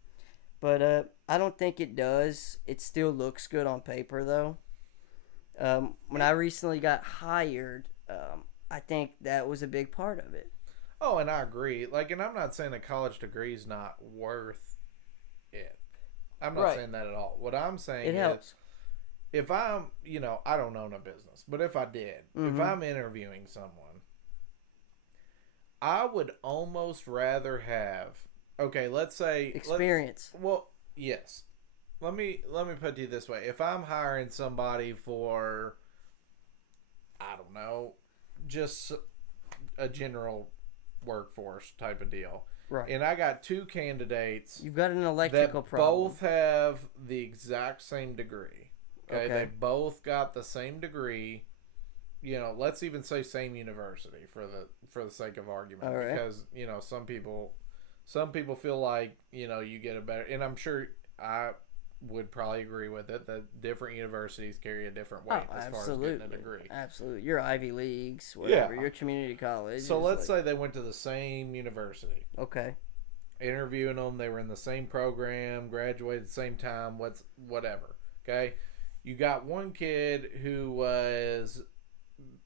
But I don't think it does. It still looks good on paper though. When I recently got hired, I think that was a big part of it. Oh, and I agree. Like, and I'm not saying a college degree is not worth it. I'm not saying that at all. What I'm saying it helps. If I'm, I don't own a business, but if I did, if I'm interviewing someone, I would almost rather have, okay, let's say experience. Well, yes. Let me put it this way. If I'm hiring somebody for, I don't know, just a general workforce type of deal, right? And I got 2 candidates. You've got an electrical that problem. Both have the exact same degree. Okay, they both got the same degree. Let's even say same university for the sake of argument, right. Because some people feel like you get a better, and I'm sure I would probably agree with it that different universities carry a different weight as far as getting a degree. Absolutely. Your Ivy Leagues, whatever, your community college. So let's say they went to the same university. Okay. Interviewing them, they were in the same program, graduated at the same time, whatever. Okay. You got one kid who was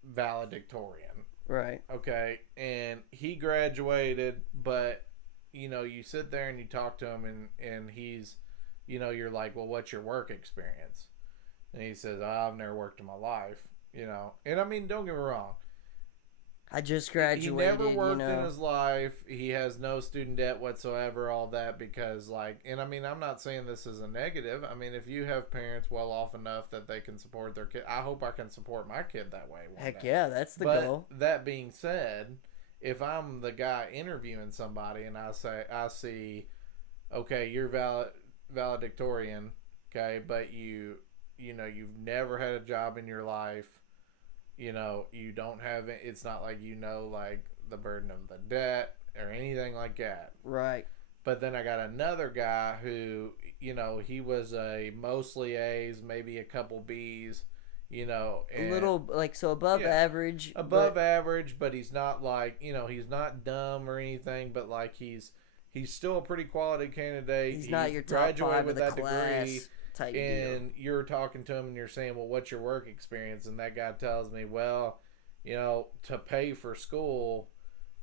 valedictorian. Right. Okay. And he graduated, but you sit there and you talk to him and he's, you're like, well, what's your work experience? And he says, I've never worked in my life, And I mean, don't get me wrong. I just graduated. He never worked in his life. He has no student debt whatsoever, all that, because, and I mean, I'm not saying this is a negative. I mean, if you have parents well off enough that they can support their kid, I hope I can support my kid that way. Heck yeah, that's the goal. That being said, if I'm the guy interviewing somebody and I see, okay, you're valedictorian, okay, but you've never had a job in your life. You don't have it. It's not like like the burden of the debt or anything like that. Right. But then I got another guy who, he was a mostly A's, maybe a couple B's, and a little above average. Above average, but he's not like, he's not dumb or anything, but like he's still a pretty quality candidate. He's not your top 5 with that class. Degree. And you're talking to him and you're saying, well, what's your work experience? And that guy tells me, well, to pay for school,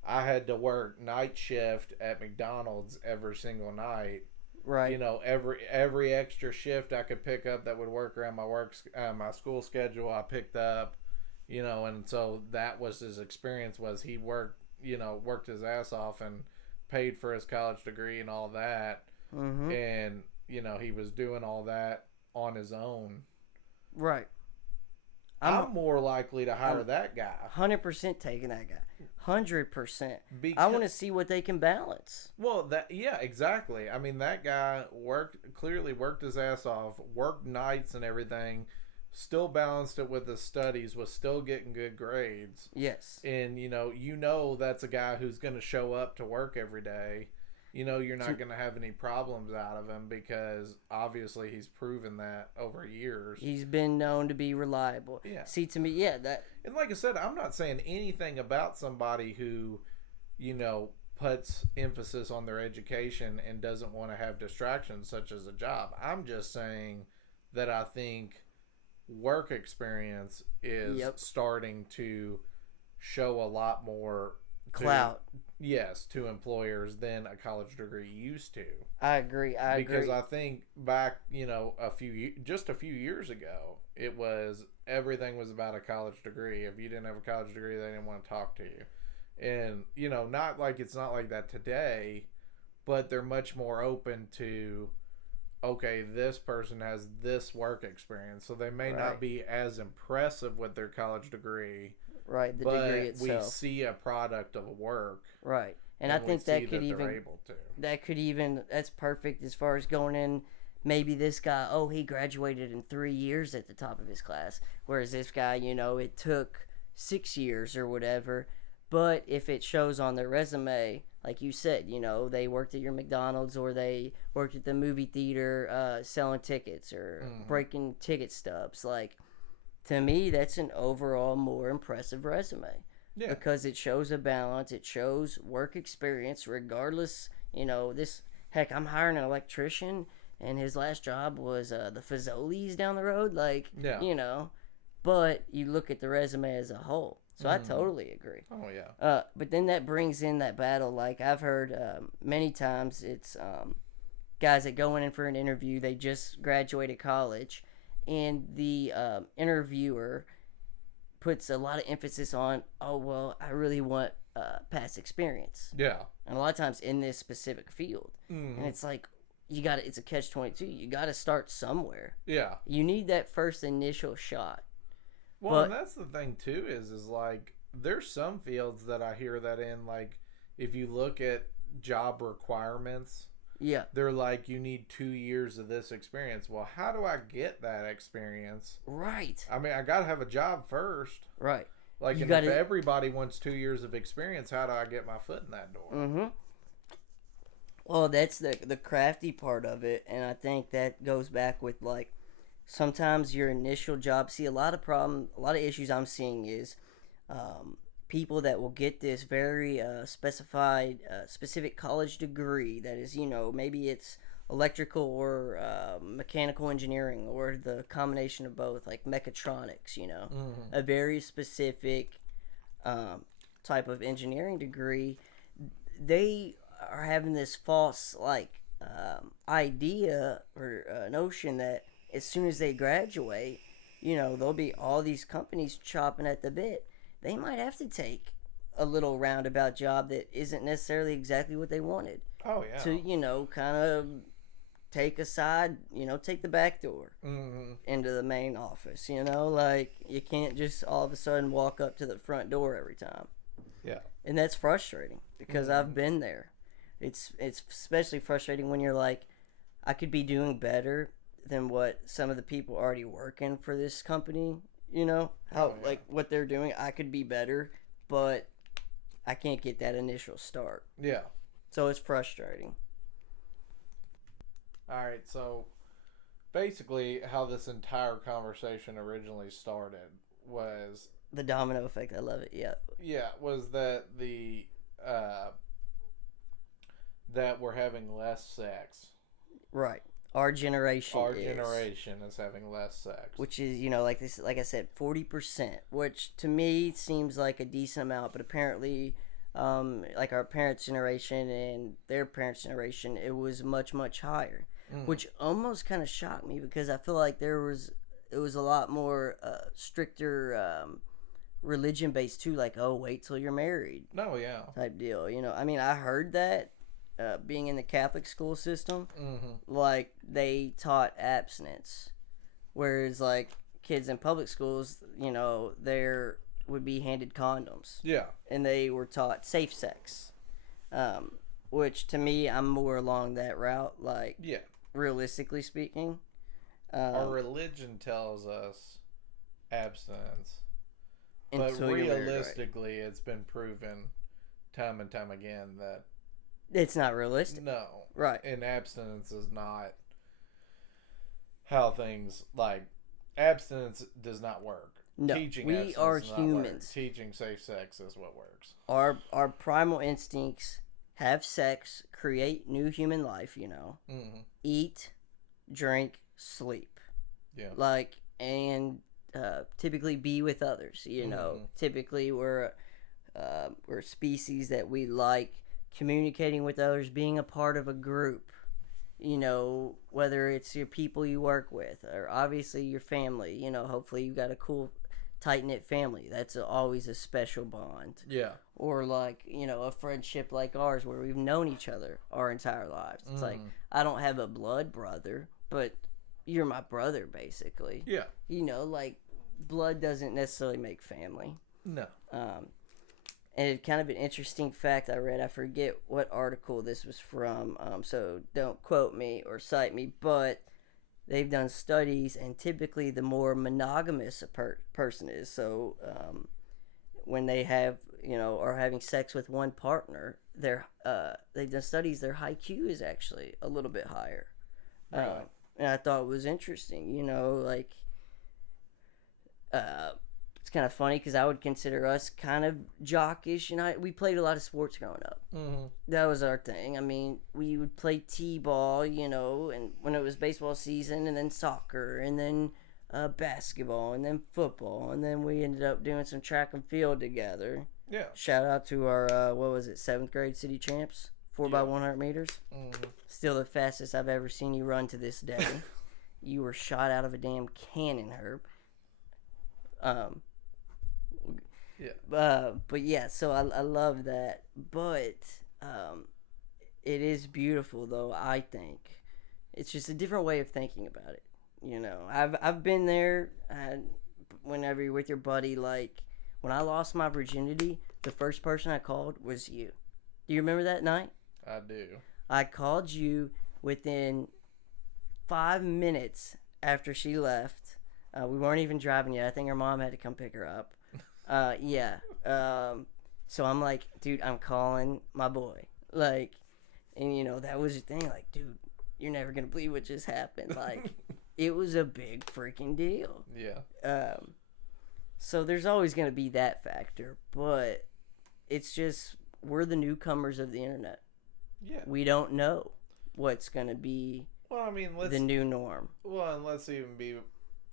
I had to work night shift at McDonald's every single night. Right. You know, every extra shift I could pick up that would work around my school schedule, I picked up. You know, and so that was his experience. Was he worked his ass off and paid for his college degree and all that, Mm-hmm. and he was doing all that on his own. Right. I'm more likely to hire I'm that guy 100% taking that guy. 100%. I because want to see what they can balance. well, that yeah, exactly. I mean, that guy clearly worked his ass off, worked nights and everything, still balanced it with his studies, was still getting good grades. Yes. And that's a guy who's going to show up to work every day. You're not going to have any problems out of him because obviously he's proven that over years. He's been known to be reliable. Yeah. See, to me, yeah, that. And like I said, I'm not saying anything about somebody who, puts emphasis on their education and doesn't want to have distractions such as a job. I'm just saying that I think work experience is starting to show a lot more Clout. Yes, to employers than a college degree used to. I agree. Because I think back, just a few years ago, everything was about a college degree. If you didn't have a college degree, they didn't want to talk to you. And, it's not like that today, but they're much more open to, okay, this person has this work experience, so they may not be as impressive with their college degree. Right, the but degree itself. We see a product of work. Right. And I think that's perfect as far as going in. Maybe this guy, he graduated in 3 years at the top of his class. Whereas this guy, it took 6 years or whatever. But if it shows on their resume, like you said, they worked at your McDonald's or they worked at the movie theater selling tickets or breaking ticket stubs. Like, to me, that's an overall more impressive resume. Yeah. Because it shows a balance. It shows work experience regardless. Heck, I'm hiring an electrician and his last job was the Fazoli's down the road. Like, but you look at the resume as a whole. So I totally agree. Oh, yeah. But then that brings in that battle. Like, I've heard many times it's guys that go in for an interview, they just graduated college, and the interviewer puts a lot of emphasis on, I really want past experience. Yeah. And a lot of times in this specific field. Mm-hmm. And it's like, it's a catch-22. You got to start somewhere. Yeah. You need that first initial shot. Well, and that's the thing, too, is like, there's some fields that I hear that in, like, if you look at job requirements, they're like, you need 2 years of this experience. Well, how do I get that experience? Right. I mean, I got to have a job first. Right. Like, if everybody wants 2 years of experience, how do I get my foot in that door? Mm-hmm. Well, that's the crafty part of it, and I think that goes back with, like, sometimes your initial job. See, a lot of issues I'm seeing is people that will get this very specific college degree that is, maybe it's electrical or mechanical engineering or the combination of both, like mechatronics, a very specific type of engineering degree. They are having this false, like, idea or notion that as soon as they graduate, there'll be all these companies chopping at the bit. They might have to take a little roundabout job that isn't necessarily exactly what they wanted. Oh, yeah. To, kind of take take the back door into the main office, like you can't just all of a sudden walk up to the front door every time. Yeah. And that's frustrating because I've been there. It's especially frustrating when you're like, I could be doing better than what some of the people already working for this company, like what they're doing. I could be better, but I can't get that initial start. Yeah. So it's frustrating. All right. So basically how this entire conversation originally started was the domino effect. I love it. Yeah. Yeah. Was that that we're having less sex. Right. Our generation is having less sex. Which is, like I said, 40%, which to me seems like a decent amount, but apparently like our parents' generation and their parents' generation, it was much, much higher, which almost kind of shocked me because I feel like it was a lot more stricter religion based too, like, oh, wait till you're married. No, yeah. Type deal. I mean, I heard that being in the Catholic school system, like, they taught abstinence. Whereas, like, kids in public schools, there would be handed condoms. Yeah. And they were taught safe sex. Which, to me, I'm more along that route, like, yeah. Realistically speaking. Our religion tells us abstinence. But Until you're married, realistically, it's been proven time and time again that it's not realistic. No. Right. And abstinence is not how things, like, abstinence does not work. No, Teaching we are humans. Teaching safe sex is what works. Our primal instincts: have sex, create new human life, eat, drink, sleep. Yeah. Like, and typically be with others, Typically we're a species that we like communicating with others, being a part of a group, whether it's your people you work with or obviously your family, hopefully you've got a cool tight-knit family. That's always a special bond. Yeah. Or like, a friendship like ours where we've known each other our entire lives. It's like, I don't have a blood brother, but you're my brother, basically. Yeah. Like, blood doesn't necessarily make family. No. And it kind of an interesting fact I read. I forget what article this was from, so don't quote me or cite me, but they've done studies, and typically the more monogamous a person is, so when they have, are having sex with one partner, they've done studies, their IQ is actually a little bit higher. Really? And I thought it was interesting, like, it's kind of funny because I would consider us kind of jockish, and we played a lot of sports growing up. That was our thing. I mean, we would play t-ball, and when it was baseball season, and then soccer, and then basketball, and then football, and then we ended up doing some track and field together. Yeah. Shout out to our 7th grade city champs, 4x100 meters. Still the fastest I've ever seen you run to this day. You were shot out of a damn cannon, Herb. But yeah, so I love that. But it is beautiful, though. I think it's just a different way of thinking about it. I've been there. Whenever you're with your buddy, like when I lost my virginity, the first person I called was you. Do you remember that night? I do. I called you within 5 minutes after she left. We weren't even driving yet. I think her mom had to come pick her up. Yeah. So I'm like, dude, I'm calling my boy. Like, and that was the thing. Like, dude, you're never gonna believe what just happened. Like, it was a big freaking deal. Yeah. So there's always gonna be that factor, but it's just we're the newcomers of the internet. Yeah. We don't know what's gonna be. Well, I mean, the new norm. Well, and let's even be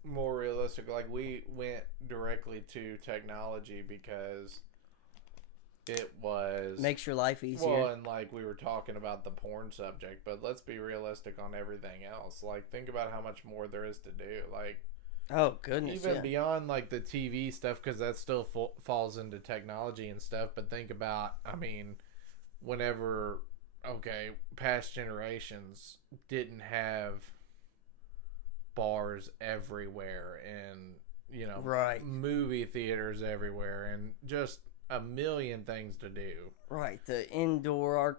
more realistic. Like, we went directly to technology because it makes your life easier. Well, and like we were talking about the porn subject, but let's be realistic on everything else. Like, think about how much more there is to do. Like, oh goodness, even beyond like the TV stuff, because that still falls into technology and stuff. But think about, I mean, whenever past generations didn't have bars everywhere and right, movie theaters everywhere and just a million things to do. Right, the indoor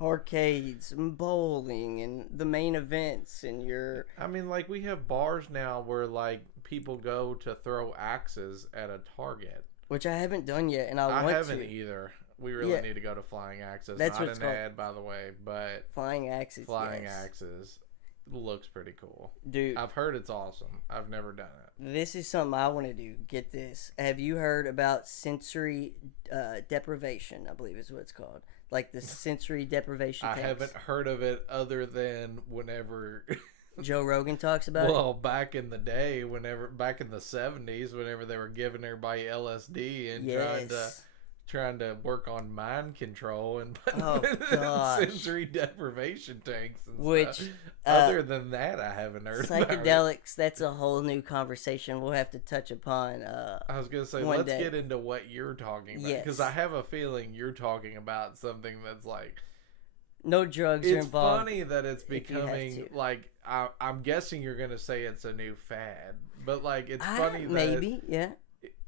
arcades and bowling and the main events and I mean, like, we have bars now where like people go to throw axes at a Target, which I haven't done yet, and I haven't either. We really need to go to Flying Axes. That's not what an ad, by the way, but Flying Axes. Flying Axes looks pretty cool, dude. I've heard it's awesome. I've never done it. This is something I want to do. Get this. Have you heard about sensory deprivation? I believe is what it's called. Like the sensory deprivation. I haven't heard of it other than whenever Joe Rogan talks about it. Well, back in the day, back in the 70s, whenever they were giving everybody LSD and trying to work on mind control and Oh gosh. sensory deprivation tanks and Which, stuff. Other than that, I haven't heard about it. psychedelics, that's a whole new conversation we'll have to touch upon. I was gonna say, one let's day. get into what you're talking about, because Yes. I have a feeling you're talking about something that's like, No drugs are it's involved. funny that it's if you have becoming to. like, I'm guessing you're gonna say it's a new fad, but like it's funny that Maybe, yeah.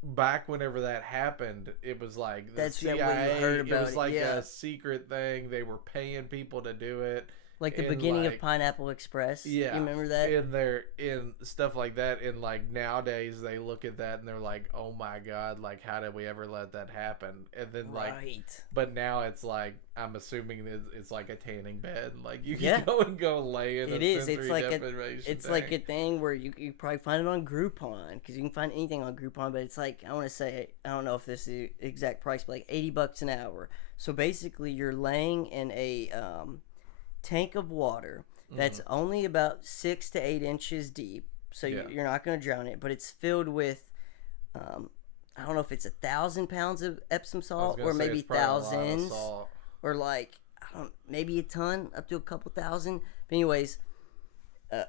back whenever that happened, it was like the That's what you CIA. heard It about was it, like yeah. a secret thing. They were paying people to do it. Like the And, beginning like, of Pineapple Express. Yeah, You remember that? in stuff like that. And like nowadays, they look at that and they're like, "Oh my god! Like, how did we ever let that happen?" And then like, Right. but now it's like, I'm assuming that it's like a tanning bed. Like you can Yeah. go lay in. It a is. sensory It's like deprivation it's like a tank. thing where you probably find it on Groupon, because you can find anything on Groupon, but it's like, I want to say, I don't know if this is the exact price, but like $80 an hour. So basically, you're laying in a tank of water that's only about 6 to 8 inches deep, so Yeah. you're not going to drown it, but it's filled with I don't know if it's 1,000 pounds of Epsom I was salt, gonna or say maybe it's probably a lot of thousands, salt. or like, I don't, maybe a ton, up to a couple thousand. But anyways, a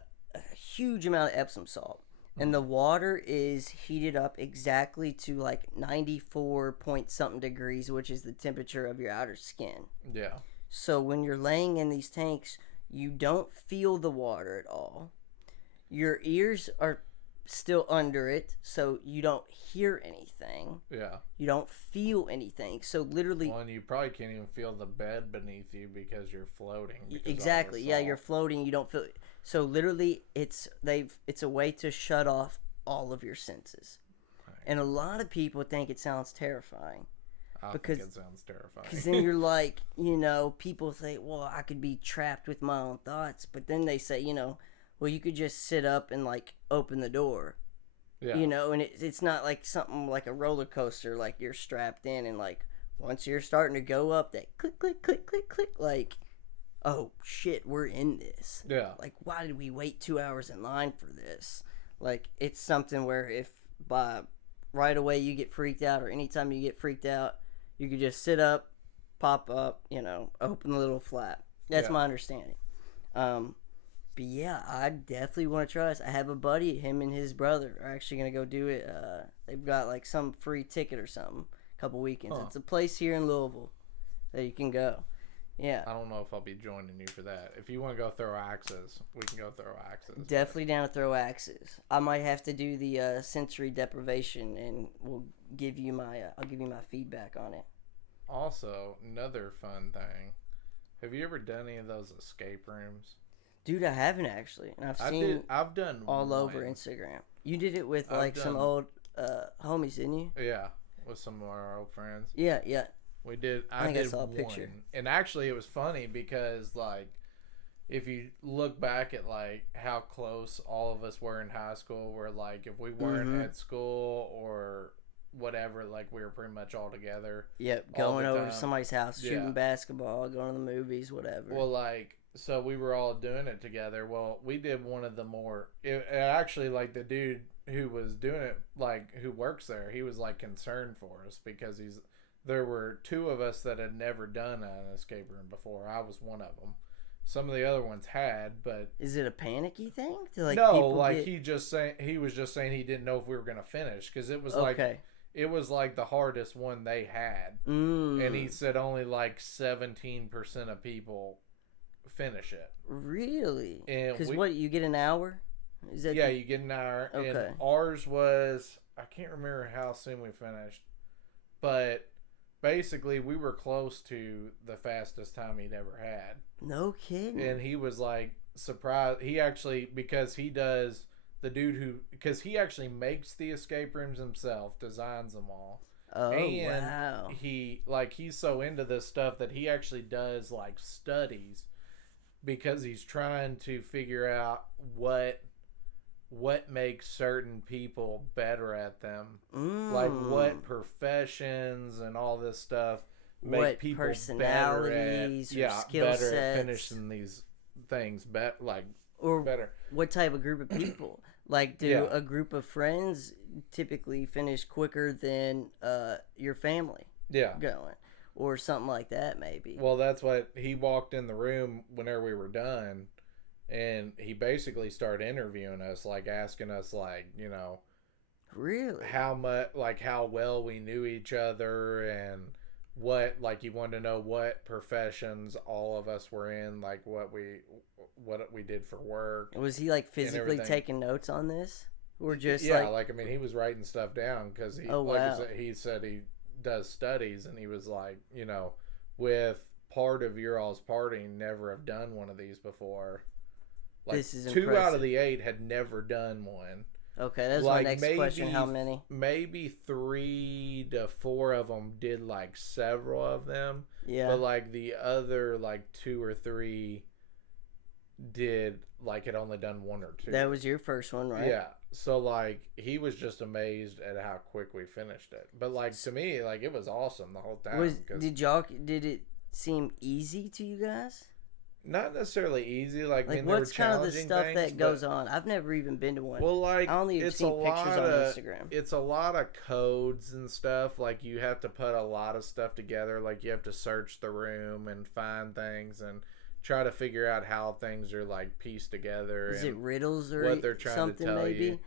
huge amount of Epsom salt, and the water is heated up exactly to like 94 point something degrees, which is the temperature of your outer skin. Yeah. So when you're laying in these tanks, you don't feel the water at all. Your ears are still under it, so you don't hear anything. Yeah. You don't feel anything. So literally, Well, and you probably can't even feel the bed beneath you because you're floating. because of all the exactly, yeah, you're salt. floating. You don't feel. So literally, it's a way to shut off all of your senses. Right. And a lot of people think it sounds terrifying. I because- think it sounds terrifying. Because then you're like, people say, well, I could be trapped with my own thoughts. But then they say, well, you could just sit up and like open the door, yeah. and it's not like something like a roller coaster, like you're strapped in, and like once you're starting to go up, that click, click, click, click, click, like, oh shit, we're in this. Yeah. Like, why did we wait 2 hours in line for this? Like, it's something where if by right away you get freaked out, or anytime you get freaked out, you could just sit up, pop up, open the little flap. That's Yeah. my understanding. But yeah, I definitely want to try this. I have a buddy, him and his brother are actually going to go do it. They've got like some free ticket or something, a couple weekends. Huh. It's a place here in Louisville that you can go. Yeah. I don't know if I'll be joining you for that. If you want to go throw axes, we can go throw axes. Definitely down to throw axes. I might have to do the sensory deprivation, and I'll give you my feedback on it. Also, another fun thing. Have you ever done any of those escape rooms? Dude, I haven't actually, and I've done all one. over Instagram. You did it with I've like some done- old homies, didn't you? Yeah, with some of our old friends. Yeah, yeah. We did. I think I did saw a one. picture. And actually, it was funny because like, if you look back at like how close all of us were in high school, where like if we weren't at school or whatever, like we were pretty much all together. Yep, all going the over to time. somebody's house, Yeah. shooting basketball, going to the movies, whatever. Well, like, so we were all doing it together. Well, we did one of the more. It actually, like the dude who was doing it, like who works there, he was like concerned for us because there were two of us that had never done an escape room before. I was one of them. Some of the other ones had, but Is it a panicky thing? To like no, people like get... he was just saying he didn't know if we were gonna finish because it was like Okay. it was like the hardest one they had, and he said only like 17% of people finish it. Really? And Because we- what, you get an hour? Is that Yeah, you get an hour. Okay. And ours was, I can't remember how soon we finished, but basically we were close to the fastest time he'd ever had. No kidding. And he was like surprised. He actually, because he does, because he actually makes the escape rooms himself, designs them all. Oh, And wow. he's so into this stuff that he actually does like studies because he's trying to figure out what makes certain people better at them. Like what professions and all this stuff make What people better at personalities or skill better sets. at finishing these things Or better. what type of group of people? Like, do Yeah. a group of friends typically finish quicker than your family? Yeah. going, or something like that, maybe. Well, that's what he walked in the room whenever we were done, and he basically started interviewing us, like asking us, like, you know, Really? how much, like how well we knew each other, and what, like, he wanted to know what professions all of us were in, like what we did for work. Was he like and physically everything. taking notes on this, or just Yeah, like? I mean, he was writing stuff down because he, Oh like I wow. said, he said he does studies, and he was like, you know, with part of your all's party, never have done one of these before. Like, This is 2 out impressive. of the 8 had never done one. Okay, that's Like, my next question. How many? Maybe 3 to 4 of them did like several of them. Yeah. But like the other like 2 or 3 did like had only done 1 or 2. That was your first one, right? Yeah. So like he was just amazed at how quick we finished it. But like to me, like it was awesome the whole time. Did it seem easy to you guys? Not necessarily easy. Like, I Like, mean, there what's were kind of the challenging stuff things, that goes on? I've never even been to one. well, like, I only have it's seen a pictures lot on of Instagram. it's a lot of codes and stuff. Like you have to put a lot of stuff together. Like you have to search the room and find things and try to figure out how things are like pieced together. Is and it riddles or what they're trying something to tell maybe? you.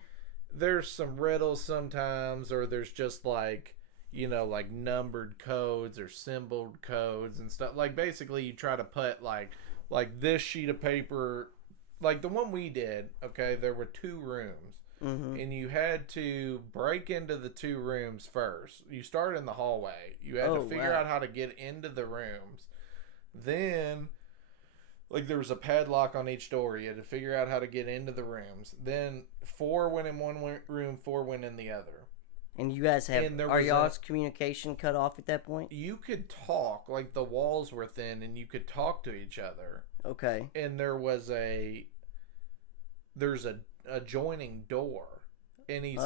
There's some riddles sometimes, or there's just like, you know, like numbered codes or symboled codes and stuff. Like basically you try to put like this sheet of paper, like the one we did, okay, there were 2 rooms. Mm-hmm. And you had to break into the 2 rooms first. You started in the hallway. You had to figure out how to get into the rooms. Then, like, there was a padlock on each door. You had to figure out how to get into the rooms. Then 4 went in one room, 4 went in the other. And you guys have, And there are was y'all's communication cut off at that point? You could talk, like the walls were thin, and you could talk to each other. Okay. And there's a adjoining door, and he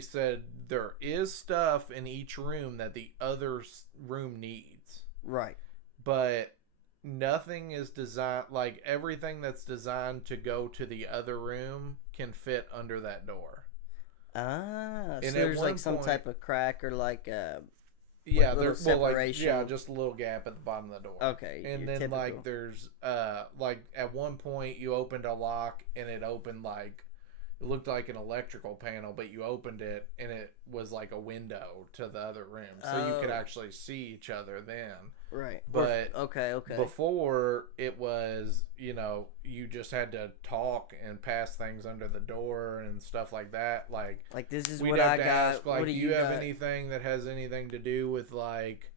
said there is stuff in each room that the other room needs, Right. but nothing is designed, like everything that's designed to go to the other room can fit under that door. Ah, so And there's at like one some point, type of crack or like yeah, little there's separation. yeah, just a little gap at the bottom of the door. Okay. And then typical. like there's like at one point you opened a lock and it opened like, it looked like an electrical panel, but you opened it and it was like a window to the other room, so you could actually see each other then. Right. But okay. before it was, you know, you just had to talk and pass things under the door and stuff like that. Like this is we'd what have I to got. ask, like, what do you have got? anything that has anything to do with like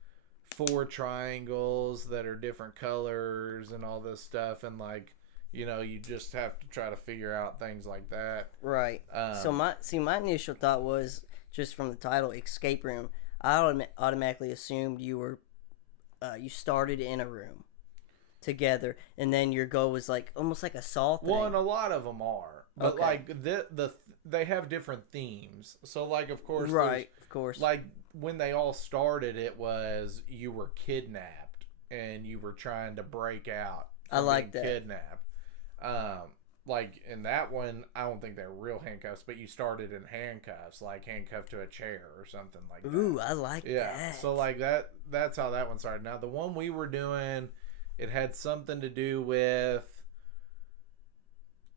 4 triangles that are different colors and all this stuff, and like, you know, you just have to try to figure out things like that. Right. So my initial thought was, just from the title, escape room, I automatically assumed you were you started in a room together, and then your goal was like almost like a Saw thing. Well, and a lot of them are, but like they have different themes. So like, of course, like when they all started, it was you were kidnapped and you were trying to break out. I like that. Kidnapped. Like in that one, I don't think they're real handcuffs, but you started in handcuffs, like handcuffed to a chair or something like that. Ooh, I like that. Yeah, so like that's how that one started. Now the one we were doing, it had something to do with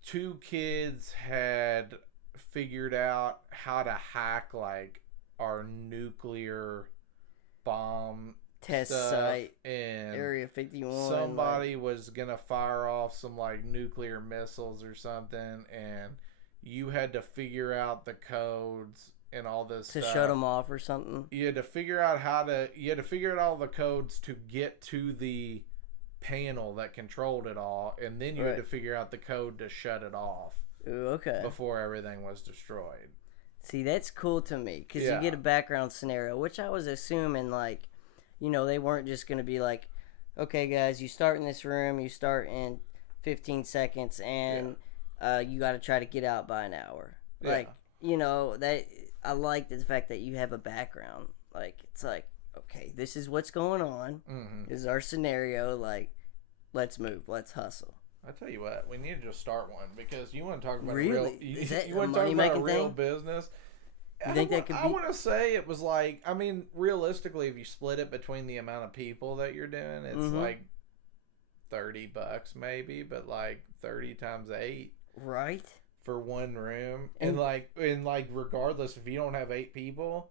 2 kids had figured out how to hack like our nuclear bomb test site, and Area 51. Somebody was gonna fire off some like nuclear missiles or something, and you had to figure out the codes and all this to stuff. shut them off or something. You had to figure out all the codes to get to the panel that controlled it all, and then you had to figure out the code to shut it off. Ooh, okay. Before everything was destroyed. See, that's cool to me, because you get a background scenario, which I was assuming, like, you know, they weren't just going to be like, okay, guys, you start in this room, you start in 15 seconds, and you got to try to get out by an hour. Yeah. Like, you know, that I like the fact that you have a background. Like, it's like, okay, this is what's going on. Mm-hmm. This is our scenario. Like, let's move. Let's hustle. I tell you what, we need to just start one, because you want to talk about really? you Is that you a want to talk about a money-making real thing? business. You think that could I be? want to say it was like, I mean, realistically, if you split it between the amount of people that you're doing, it's like $30 maybe, but like 30 times 8. Right. For one room. And like regardless, if you don't have 8 people,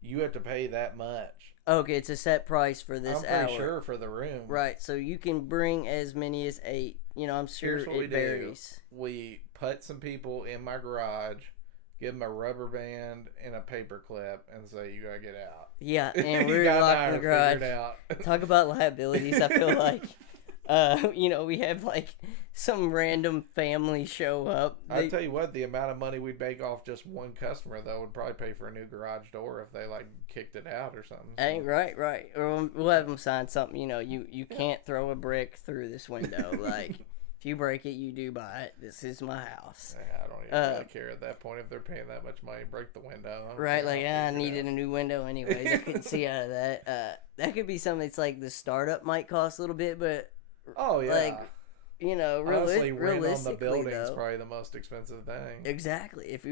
you have to pay that much. Okay, it's a set price for this hour. I'm pretty sure for the room. Right, so you can bring as many as 8. You know, I'm sure it varies. We put some people in my garage, give them a rubber band and a paper clip, and say, you gotta get out. Yeah, and we're locked in the garage. Talk about liabilities, I feel like. You know, we have like some random family show up. I tell you what, the amount of money we'd make off just one customer though would probably pay for a new garage door if they like kicked it out or something. Hey, right. Or we'll have them sign something. You know, you can't throw a brick through this window. Like, if you break it, you do buy it. This is my house. Yeah, I don't even really care at that point if they're paying that much money. Break the window. Right, like I needed a new window anyways. I couldn't see out of that. That could be something that's like the startup might cost a little bit, but. Oh yeah, like, you know, honestly, rent on the building is probably the most expensive thing. Exactly. If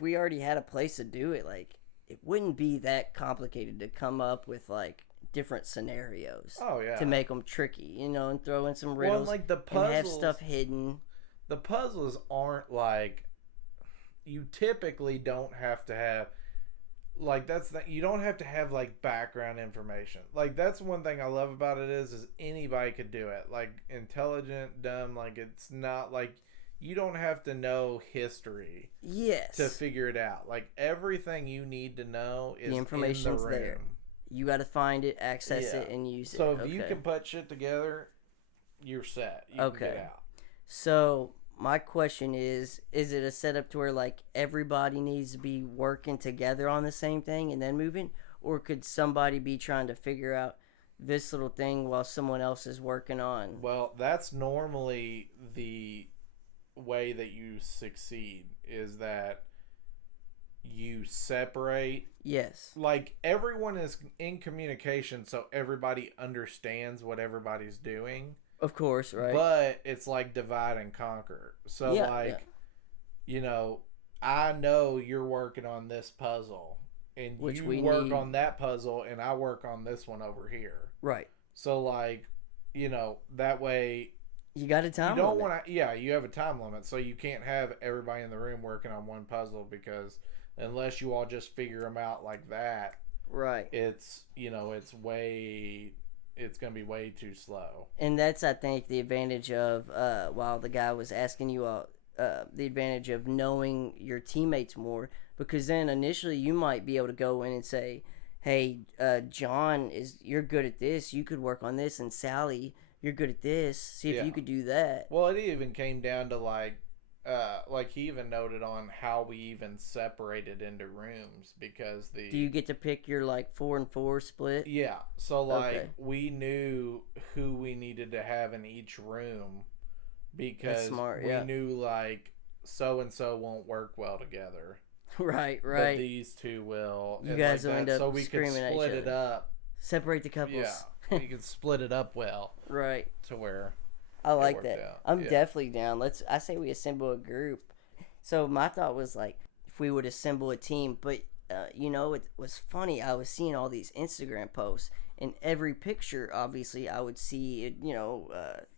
we already had a place to do it, like it wouldn't be that complicated to come up with like different scenarios. Oh yeah, to make them tricky, you know, and throw in some riddles. Well, like the puzzles, and have stuff hidden. The puzzles aren't like you typically don't have to have. Like you don't have to have like background information. Like that's one thing I love about it is anybody could do it. Like intelligent, dumb. Like it's not like you don't have to know history. Yes. To figure it out. Like everything you need to know is the information's in the room. There. You got to find it, access it, and use it. So if you can put shit together, you're set. You can get out. So my question is it a setup to where like everybody needs to be working together on the same thing and then moving, or could somebody be trying to figure out this little thing while someone else is working on? Well, that's normally the way that you succeed, is that you separate. Yes. Like everyone is in communication, so everybody understands what everybody's doing. Of course, right. But it's like divide and conquer. So you know, I know you're working on this puzzle, and which you work on that puzzle, and I work on this one over here. Right. So like, you know, that way you got a time limit. You don't want to. Yeah, you have a time limit, so you can't have everybody in the room working on one puzzle, because unless you all just figure them out like that, right? It's, you know, it's going to be way too slow. And that's, I think, the advantage of, while the guy was asking you all, the advantage of knowing your teammates more, because then initially you might be able to go in and say, hey, John, you're good at this, you could work on this, and Sally, you're good at this, see if you could do that. Well, it even came down to like he even noted on how we even separated into rooms, because do you get to pick your like 4 and 4 split? Yeah, so like we knew who we needed to have in each room, because we knew like so and so won't work well together. Right. But these two will. You guys will end up so we could split it up. Separate the couples. Yeah, you can split it up well. Right. To where. I like that. Out. I'm definitely down. I say we assemble a group. So my thought was like, if we would assemble a team, but you know, it was funny. I was seeing all these Instagram posts, and every picture, obviously, I would see,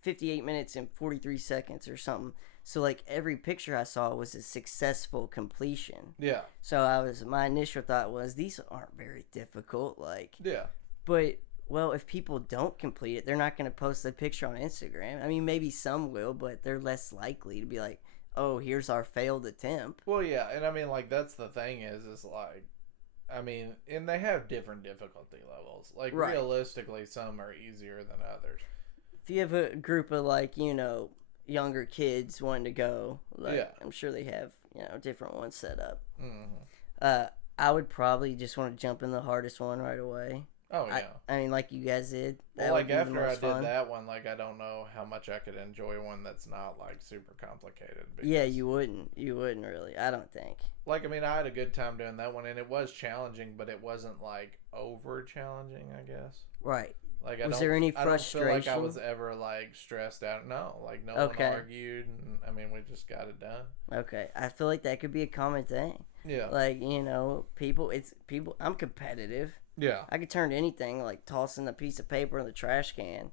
58 minutes and 43 seconds or something. So like every picture I saw was a successful completion. Yeah. So my initial thought was, these aren't very difficult. Like. Yeah. But. Well, if people don't complete it, they're not going to post the picture on Instagram. I mean, maybe some will, but they're less likely to be like, oh, here's our failed attempt. Well, yeah, and I mean, like, that's the thing is like, I mean, and they have different difficulty levels. Like, realistically, some are easier than others. If you have a group of, like, younger kids wanting to go, like, I'm sure they have, different ones set up. Mm-hmm. I would probably just want to jump in the hardest one right away. Oh, yeah. I mean, like you guys did. Well, like, after I did that one, like, I don't know how much I could enjoy one that's not, like, super complicated. Yeah, you wouldn't. You wouldn't, really. I don't think. Like, I mean, I had a good time doing that one, and it was challenging, but it wasn't, like, over-challenging, I guess. Right. Like, was there any frustration? I don't feel like I was ever, like, stressed out. No. Like, no one argued, and, I mean, we just got it done. Okay. I feel like that could be a common thing. Yeah. Like, people, I'm competitive. Yeah. I could turn anything, like tossing a piece of paper in the trash can,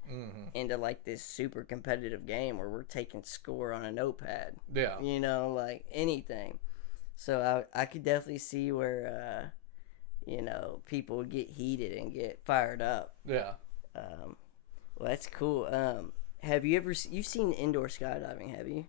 into like this super competitive game where we're taking score on a notepad. Yeah. Like anything. So I could definitely see where, people would get heated and get fired up. Yeah. Well, that's cool. Have you ever, you've seen indoor skydiving, have you?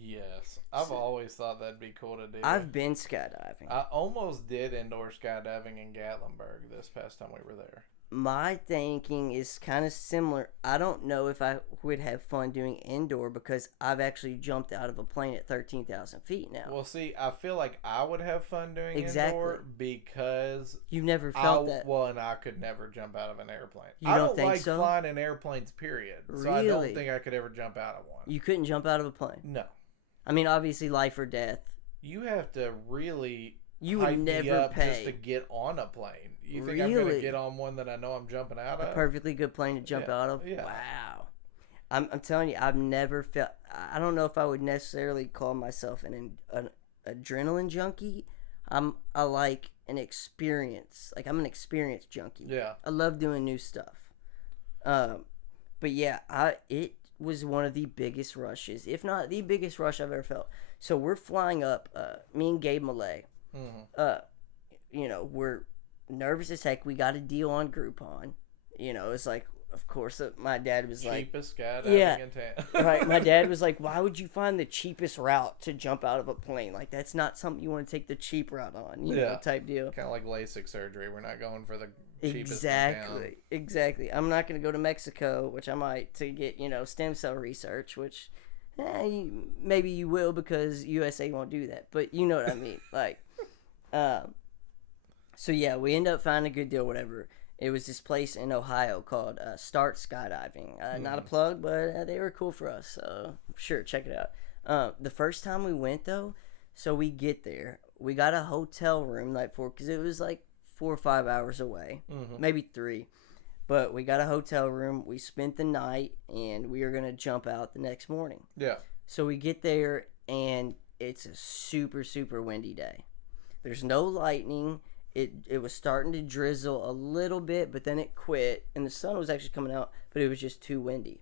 Yes. I've always thought that'd be cool to do. I've been skydiving. I almost did indoor skydiving in Gatlinburg this past time we were there. My thinking is kind of similar. I don't know if I would have fun doing indoor because I've actually jumped out of a plane at 13,000 feet now. Well, see, I feel like I would have fun doing Exactly. indoor because You've never felt that. Well, and I could never jump out of an airplane. You I don't don't think like so? flying in airplanes, period. So I Really? don't think I could ever jump out of one. You couldn't jump out of a plane. No. I mean, obviously, life or death. You have to really You would hype me never up pay. just to get on a plane. You think I'm going to get on one that I know I'm jumping out A of? perfectly good plane to jump out of? Yeah. Wow. I'm telling you, I've never felt... I don't know if I would necessarily call myself an adrenaline junkie. I like an experience. Like, I'm an experience junkie. Yeah. I love doing new stuff. But yeah, it was one of the biggest rushes, if not the biggest rush I've ever felt. So we're flying up, me and Gabe Millay. We're nervous as heck. We got a deal on Groupon. It's like, of course, my dad was cheapest like, skydiving in town. Right. My dad was like, why would you find the cheapest route to jump out of a plane? Like, that's not something you want to take the cheap route on, you know, type deal. Kind of like LASIK surgery. We're not going for the cheapest in town. Exactly. I'm not going to go to Mexico, which I might, to get, stem cell research, which maybe you will because USA won't do that. But you know what I mean. Like, so yeah, we end up finding a good deal, whatever. It was this place in Ohio called Start Skydiving. Not a plug, but they were cool for us. So sure, check it out. The first time we went though, so we get there, we got a hotel room night before because it was like 4 or 5 hours away, maybe 3. But we got a hotel room. We spent the night, and we were gonna jump out the next morning. Yeah. So we get there, and it's a super, super windy day. There's no lightning. It was starting to drizzle a little bit, but then it quit, and the sun was actually coming out, but it was just too windy.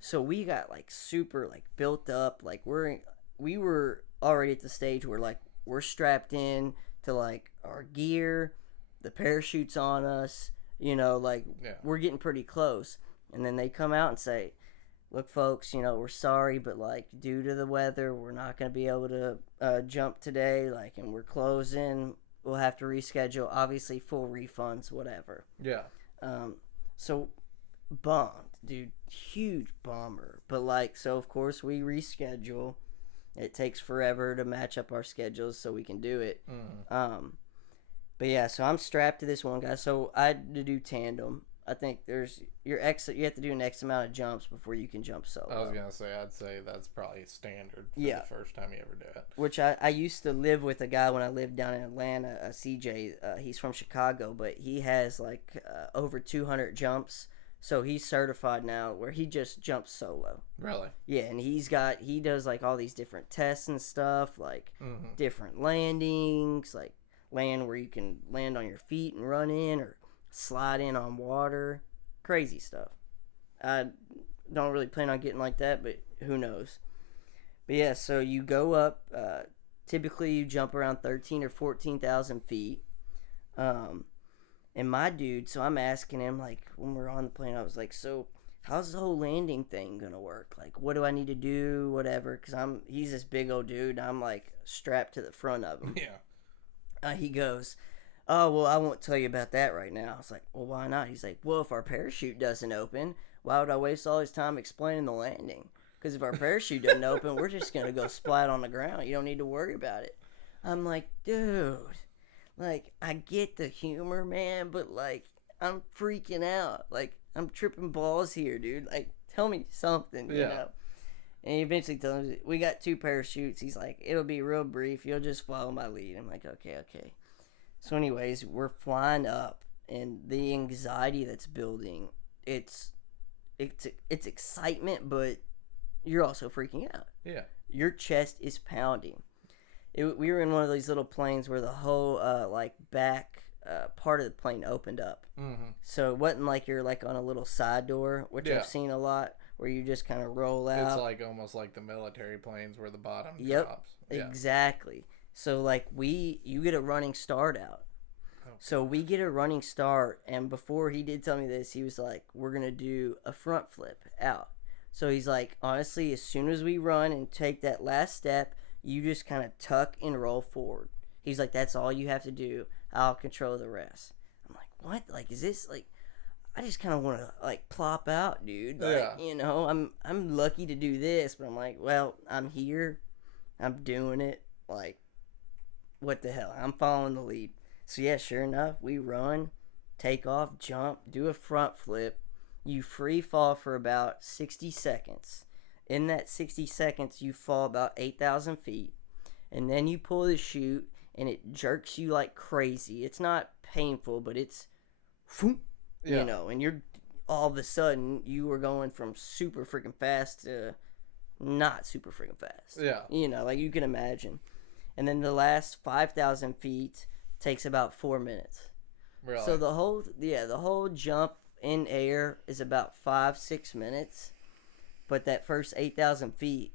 So we got like super like built up, like we were already at the stage where like we're strapped in to like our gear, the parachute's on us, we're getting pretty close. And then they come out and say, look, folks, we're sorry, but like due to the weather, we're not going to be able to jump today, like, and we're closing. We'll have to reschedule, obviously full refunds, whatever. Yeah. So bummed, dude, huge bummer. But like, so of course we reschedule. It takes forever to match up our schedules so we can do it. But yeah, so I'm strapped to this one guy. So I had to do tandem. I think you have to do an X amount of jumps before you can jump solo. I was gonna say, I'd say that's probably standard for the first time you ever do it. Which I used to live with a guy when I lived down in Atlanta, CJ. He's from Chicago, but he has like over 200 jumps. So he's certified now where he just jumps solo. Really? Yeah, and he does like all these different tests and stuff, like different landings, like land where you can land on your feet and run in, or slide in on water. Crazy stuff. I don't really plan on getting like that, but who knows. But yeah, so you go up, typically you jump around 13 or 14,000 feet. And my dude, so I'm asking him, like, when we're on the plane, I was like, so how's the whole landing thing gonna work? Like, what do I need to do, whatever? Because he's this big old dude, and I'm like strapped to the front of him. Yeah. He goes, oh, well, I won't tell you about that right now. I was like, well, why not? He's like, well, if our parachute doesn't open, why would I waste all this time explaining the landing? Because if our parachute doesn't open, we're just going to go splat on the ground. You don't need to worry about it. I'm like, dude, like, I get the humor, man, but, like, I'm freaking out. Like, I'm tripping balls here, dude. Like, tell me something, you know? And he eventually tells me, we got 2 parachutes. He's like, it'll be real brief. You'll just follow my lead. I'm like, okay. So anyways, we're flying up, and the anxiety that's building, it's excitement, but you're also freaking out. Yeah. Your chest is pounding. we were in one of these little planes where the whole like back part of the plane opened up. Mm-hmm. So it wasn't like you're like on a little side door, which Yeah. I've seen a lot, where you just kind of roll out. It's like almost like the military planes where the bottom Yep, drops. Yeah. exactly. So like you get a running start out. Oh, So we get a running start, and before he did tell me this, he was like, "We're gonna do a front flip out." So he's like, honestly, as soon as we run and take that last step, you just kind of tuck and roll forward. He's like, "That's all you have to do. I'll control the rest." I'm like, "What? Like, is this like?" I just kind of want to like plop out, dude. Like, Yeah. you know, I'm lucky to do this, but I'm like, well, I'm here, I'm doing it. Like, what the hell? I'm following the lead. So yeah, sure enough, we run, take off, jump, do a front flip. You free fall for about 60 seconds. In that 60 seconds, you fall about 8,000 feet, and then you pull the chute, and it jerks you like crazy. It's not painful, but it's, you know, and you're all of a sudden you were going from super freaking fast to not super freaking fast. Yeah. You know, like you can imagine. And then the last 5,000 feet takes about 4 minutes. Really? So the whole jump in air is about 5-6 minutes, but that first 8,000 feet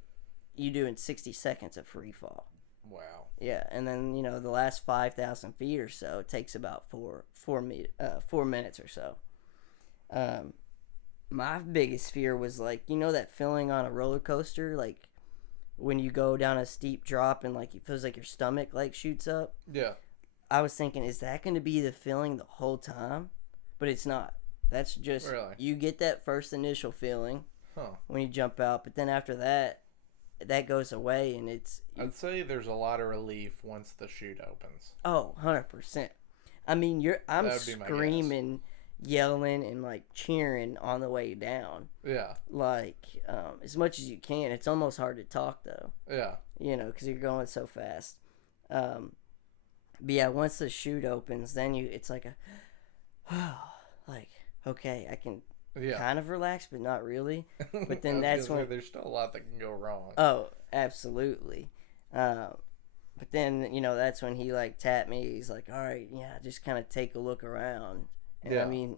you do in 60 seconds of free fall. Wow. Yeah, and then the last 5,000 feet or so takes about 4 minutes or so. My biggest fear was like that feeling on a roller coaster, like when you go down a steep drop and like it feels like your stomach like shoots up. Yeah. I was thinking, is that going to be the feeling the whole time? But it's not. That's just you get that first initial feeling when you jump out, but then after that goes away, and I'd say there's a lot of relief once the chute opens. Oh, 100%. I mean, I'm screaming, yelling, and like cheering on the way down. Yeah. Like as much as you can. It's almost hard to talk though. Yeah. Because you're going so fast. But yeah, once the chute opens, then it's like like, okay, I can kind of relax, but not really. But then that's when there's still a lot that can go wrong. Oh, absolutely. But then that's when he like tapped me. He's like, "All right, yeah, just kind of take a look around." And I mean,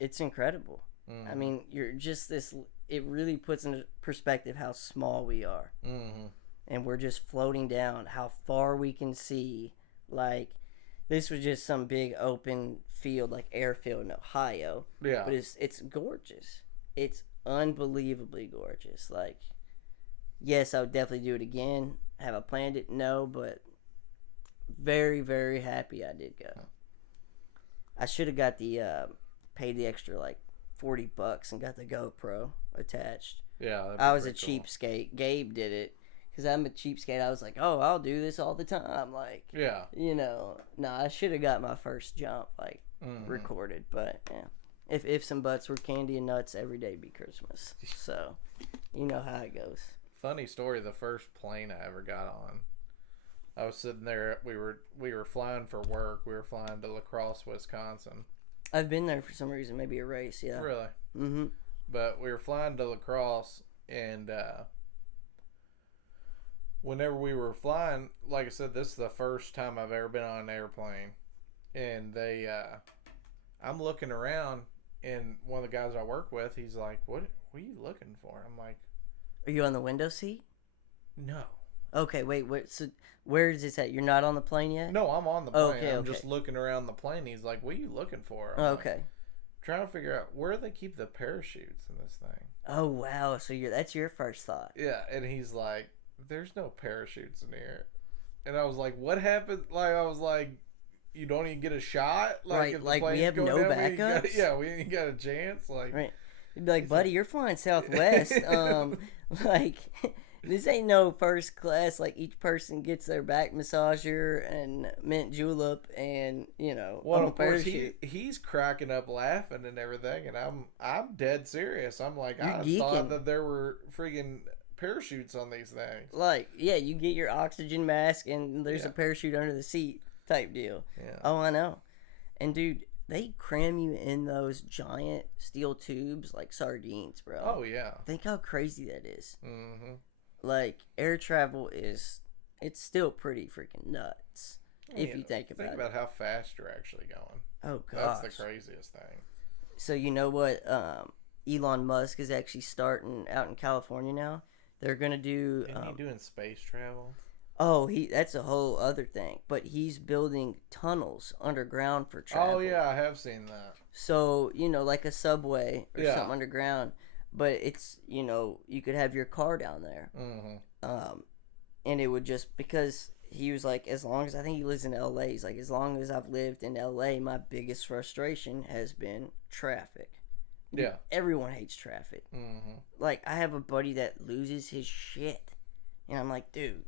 it's incredible. Mm-hmm. I mean, you're just this. It really puts into perspective how small we are, and we're just floating down. How far we can see. Like, this was just some big open field, like airfield in Ohio. Yeah. But it's gorgeous. It's unbelievably gorgeous. Like, yes, I would definitely do it again. Have I planned it? No, but very, very happy I did go. I should have got paid the extra like $40 and got the GoPro attached. Yeah. I was a cheapskate. Gabe did it. Because I'm a cheapskate, I was like, oh, I'll do this all the time. Like, yeah. I should have got my first jump, like, recorded. But, yeah. If some butts were candy and nuts, every day be Christmas. So, you know how it goes. Funny story, the first plane I ever got on, I was sitting there, we were flying for work. We were flying to La Crosse, Wisconsin. I've been there for some reason, maybe a race, yeah. Really? Mm-hmm. But we were flying to La Crosse, and whenever we were flying, like I said, this is the first time I've ever been on an airplane. And I'm looking around, and one of the guys I work with, he's like, what are you looking for? I'm like, are you on the window seat? No. Okay, wait, so where is this at? You're not on the plane yet? No, I'm on the plane. Okay, I'm just looking around the plane. He's like, what are you looking for? I'm okay. Like, trying to figure out where they keep the parachutes in this thing. Oh, wow. So that's your first thought. Yeah, and he's like, there's no parachutes in here. And I was like, what happened? Like, I was like, you don't even get a shot? Like, right, if the like we have no down, backups? we ain't got a chance. Like, right. You'd be like, buddy, you're flying Southwest. Like, this ain't no first class. Like, each person gets their back massager and mint julep and, well, of course, he's cracking up laughing and everything. And I'm dead serious. I'm like, I thought that there were freaking parachutes on these things. Like, yeah, you get your oxygen mask and there's a parachute under the seat type deal. Yeah. Oh, I know. And dude, they cram you in those giant steel tubes like sardines, bro. Oh yeah. Think how crazy that is. Mm-hmm. Like, air travel is it's still pretty freaking nuts if you think about it. Think about how fast you're actually going. Oh gosh, that's the craziest thing. So you know what? Elon Musk is actually starting out in California now. They're gonna do. Isn't he doing space travel? Oh, that's a whole other thing. But he's building tunnels underground for travel. Oh yeah, I have seen that. So like a subway or something underground, but it's you could have your car down there. Mm-hmm. And it would just because he was like, as long as I think he lives in LA, he's like, as long as I've lived in LA, my biggest frustration has been traffic. Yeah. Everyone hates traffic. Mm-hmm. Like, I have a buddy that loses his shit. And I'm like, dude,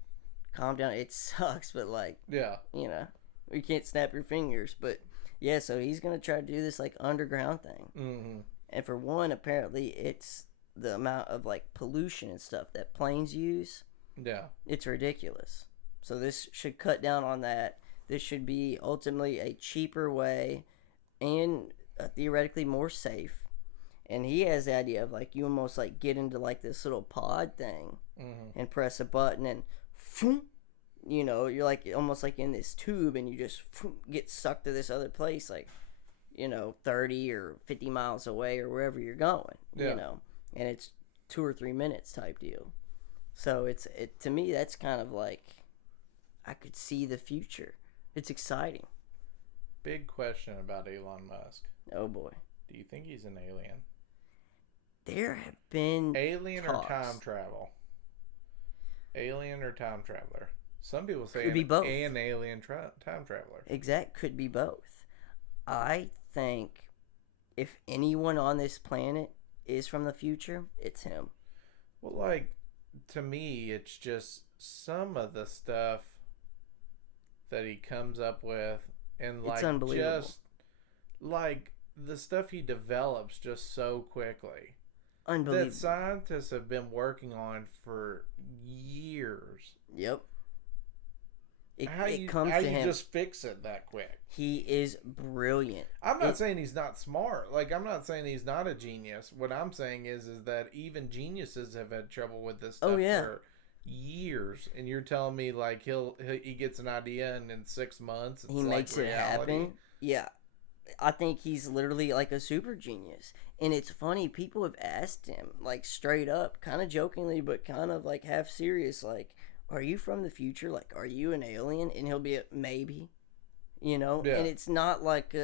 calm down. It sucks, but like, yeah. You can't snap your fingers. But yeah, so he's going to try to do this like underground thing. Mm-hmm. And for one, apparently it's the amount of like pollution and stuff that planes use. Yeah. It's ridiculous. So this should cut down on that. This should be ultimately a cheaper way and theoretically more safe. And he has the idea of like you almost like get into like this little pod thing and press a button and you're like almost like in this tube and you just get sucked to this other place like 30 or 50 miles away or wherever you're going. And it's 2 or 3 minutes type deal. So to me that's kind of like I could see the future. It's exciting. Big question about Elon Musk. Oh boy. Do you think he's an alien? There have been alien talks. Or time travel? Alien or time traveler? Some people say could be both. An alien time traveler. Exact could be both. I think if anyone on this planet is from the future, it's him. Well, like to me, it's just some of the stuff that he comes up with, and like it's unbelievable. Just like the stuff he develops just so quickly. Unbelievable. That scientists have been working on for years. Yep. How it you, comes how to you him. just fix it that quick? He is brilliant. I'm not saying he's not smart. Like, I'm not saying he's not a genius. What I'm saying is that even geniuses have had trouble with this stuff for years. And you're telling me like he gets an idea and in 6 months he makes it happen. Yeah. I think he's literally like a super genius. And it's funny, people have asked him like straight up, kind of jokingly but kind of like half serious, like, are you from the future? Like, are you an alien? And he'll be maybe, Yeah. And it's not like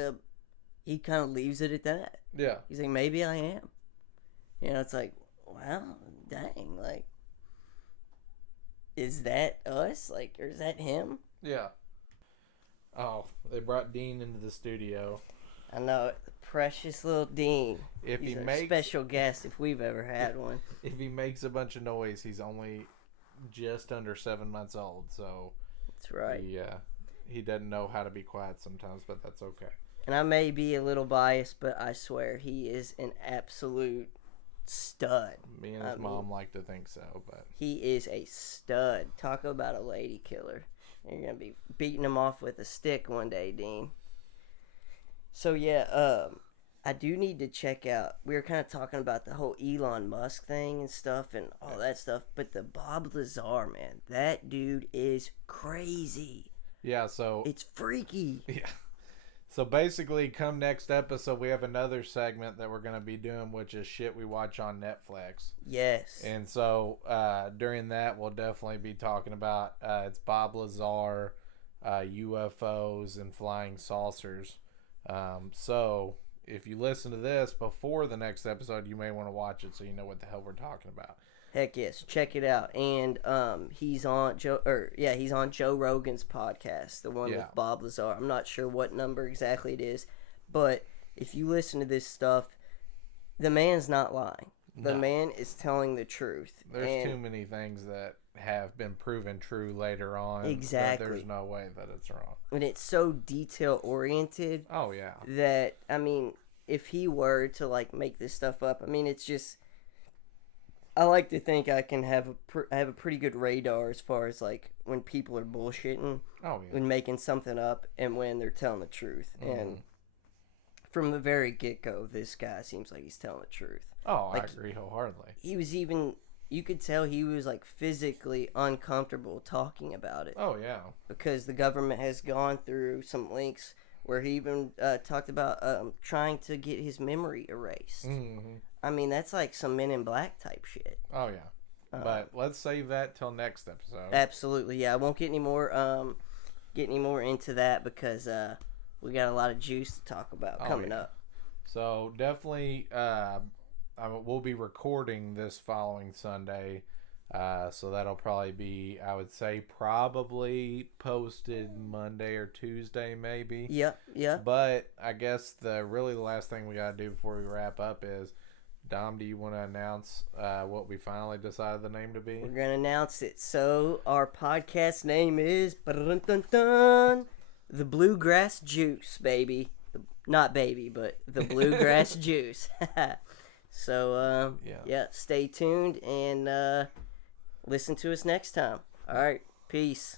he kind of leaves it at that. Yeah. He's like, maybe I am. It's like, wow, dang, like, is that us? Like, or is that him? Yeah. Oh, they brought Dean into the studio. I know, precious little Dean. He's a special guest if we've ever had one. If he makes a bunch of noise, he's only just under 7 months old, so that's right. He doesn't know how to be quiet sometimes, but that's okay. And I may be a little biased, but I swear he is an absolute stud. Me and his mom like to think so, but he is a stud. Talk about a lady killer. You're gonna be beating him off with a stick one day, Dean. So yeah, I do need to check out. We were kind of talking about the whole Elon Musk thing and stuff and all that stuff, but the Bob Lazar, man, that dude is crazy. Yeah, so it's freaky. Yeah. So basically, come next episode, we have another segment that we're going to be doing, which is shit we watch on Netflix. Yes. And so during that, we'll definitely be talking about it's Bob Lazar, UFOs, and flying saucers. So if you listen to this before the next episode, you may want to watch it so you know what the hell we're talking about. Heck yes, check it out. And he's on Joe Rogan's podcast, the one with Bob Lazar. I'm not sure what number exactly it is, but if you listen to this stuff, the man's not lying. The man is telling the truth. There's too many things that have been proven true later on. Exactly. There's no way that it's wrong. And it's so detail oriented. Oh yeah. That if he were to like make this stuff up, it's just. I like to think I can have a pretty good radar as far as like when people are bullshitting, when making something up, and when they're telling the truth. And from the very get go, this guy seems like he's telling the truth. Oh, I agree wholeheartedly. He was even you could tell he was like physically uncomfortable talking about it. Oh yeah. Because the government has gone through some links where he even talked about trying to get his memory erased. Mm-hmm. I mean, that's like some Men in Black type shit. Oh yeah. But let's save that till next episode. Absolutely, yeah. I won't get any more into that because we got a lot of juice to talk about coming up. So definitely, we'll be recording this following Sunday. So that'll probably be, I would say, probably posted Monday or Tuesday, maybe. Yeah. But I guess the last thing we gotta do before we wrap up is, Dom, do you want to announce what we finally decided the name to be? We're gonna announce it. So our podcast name is the Bluegrass Juice, baby. Not baby, but the Bluegrass Juice. So yeah, stay tuned and listen to us next time. All right, peace.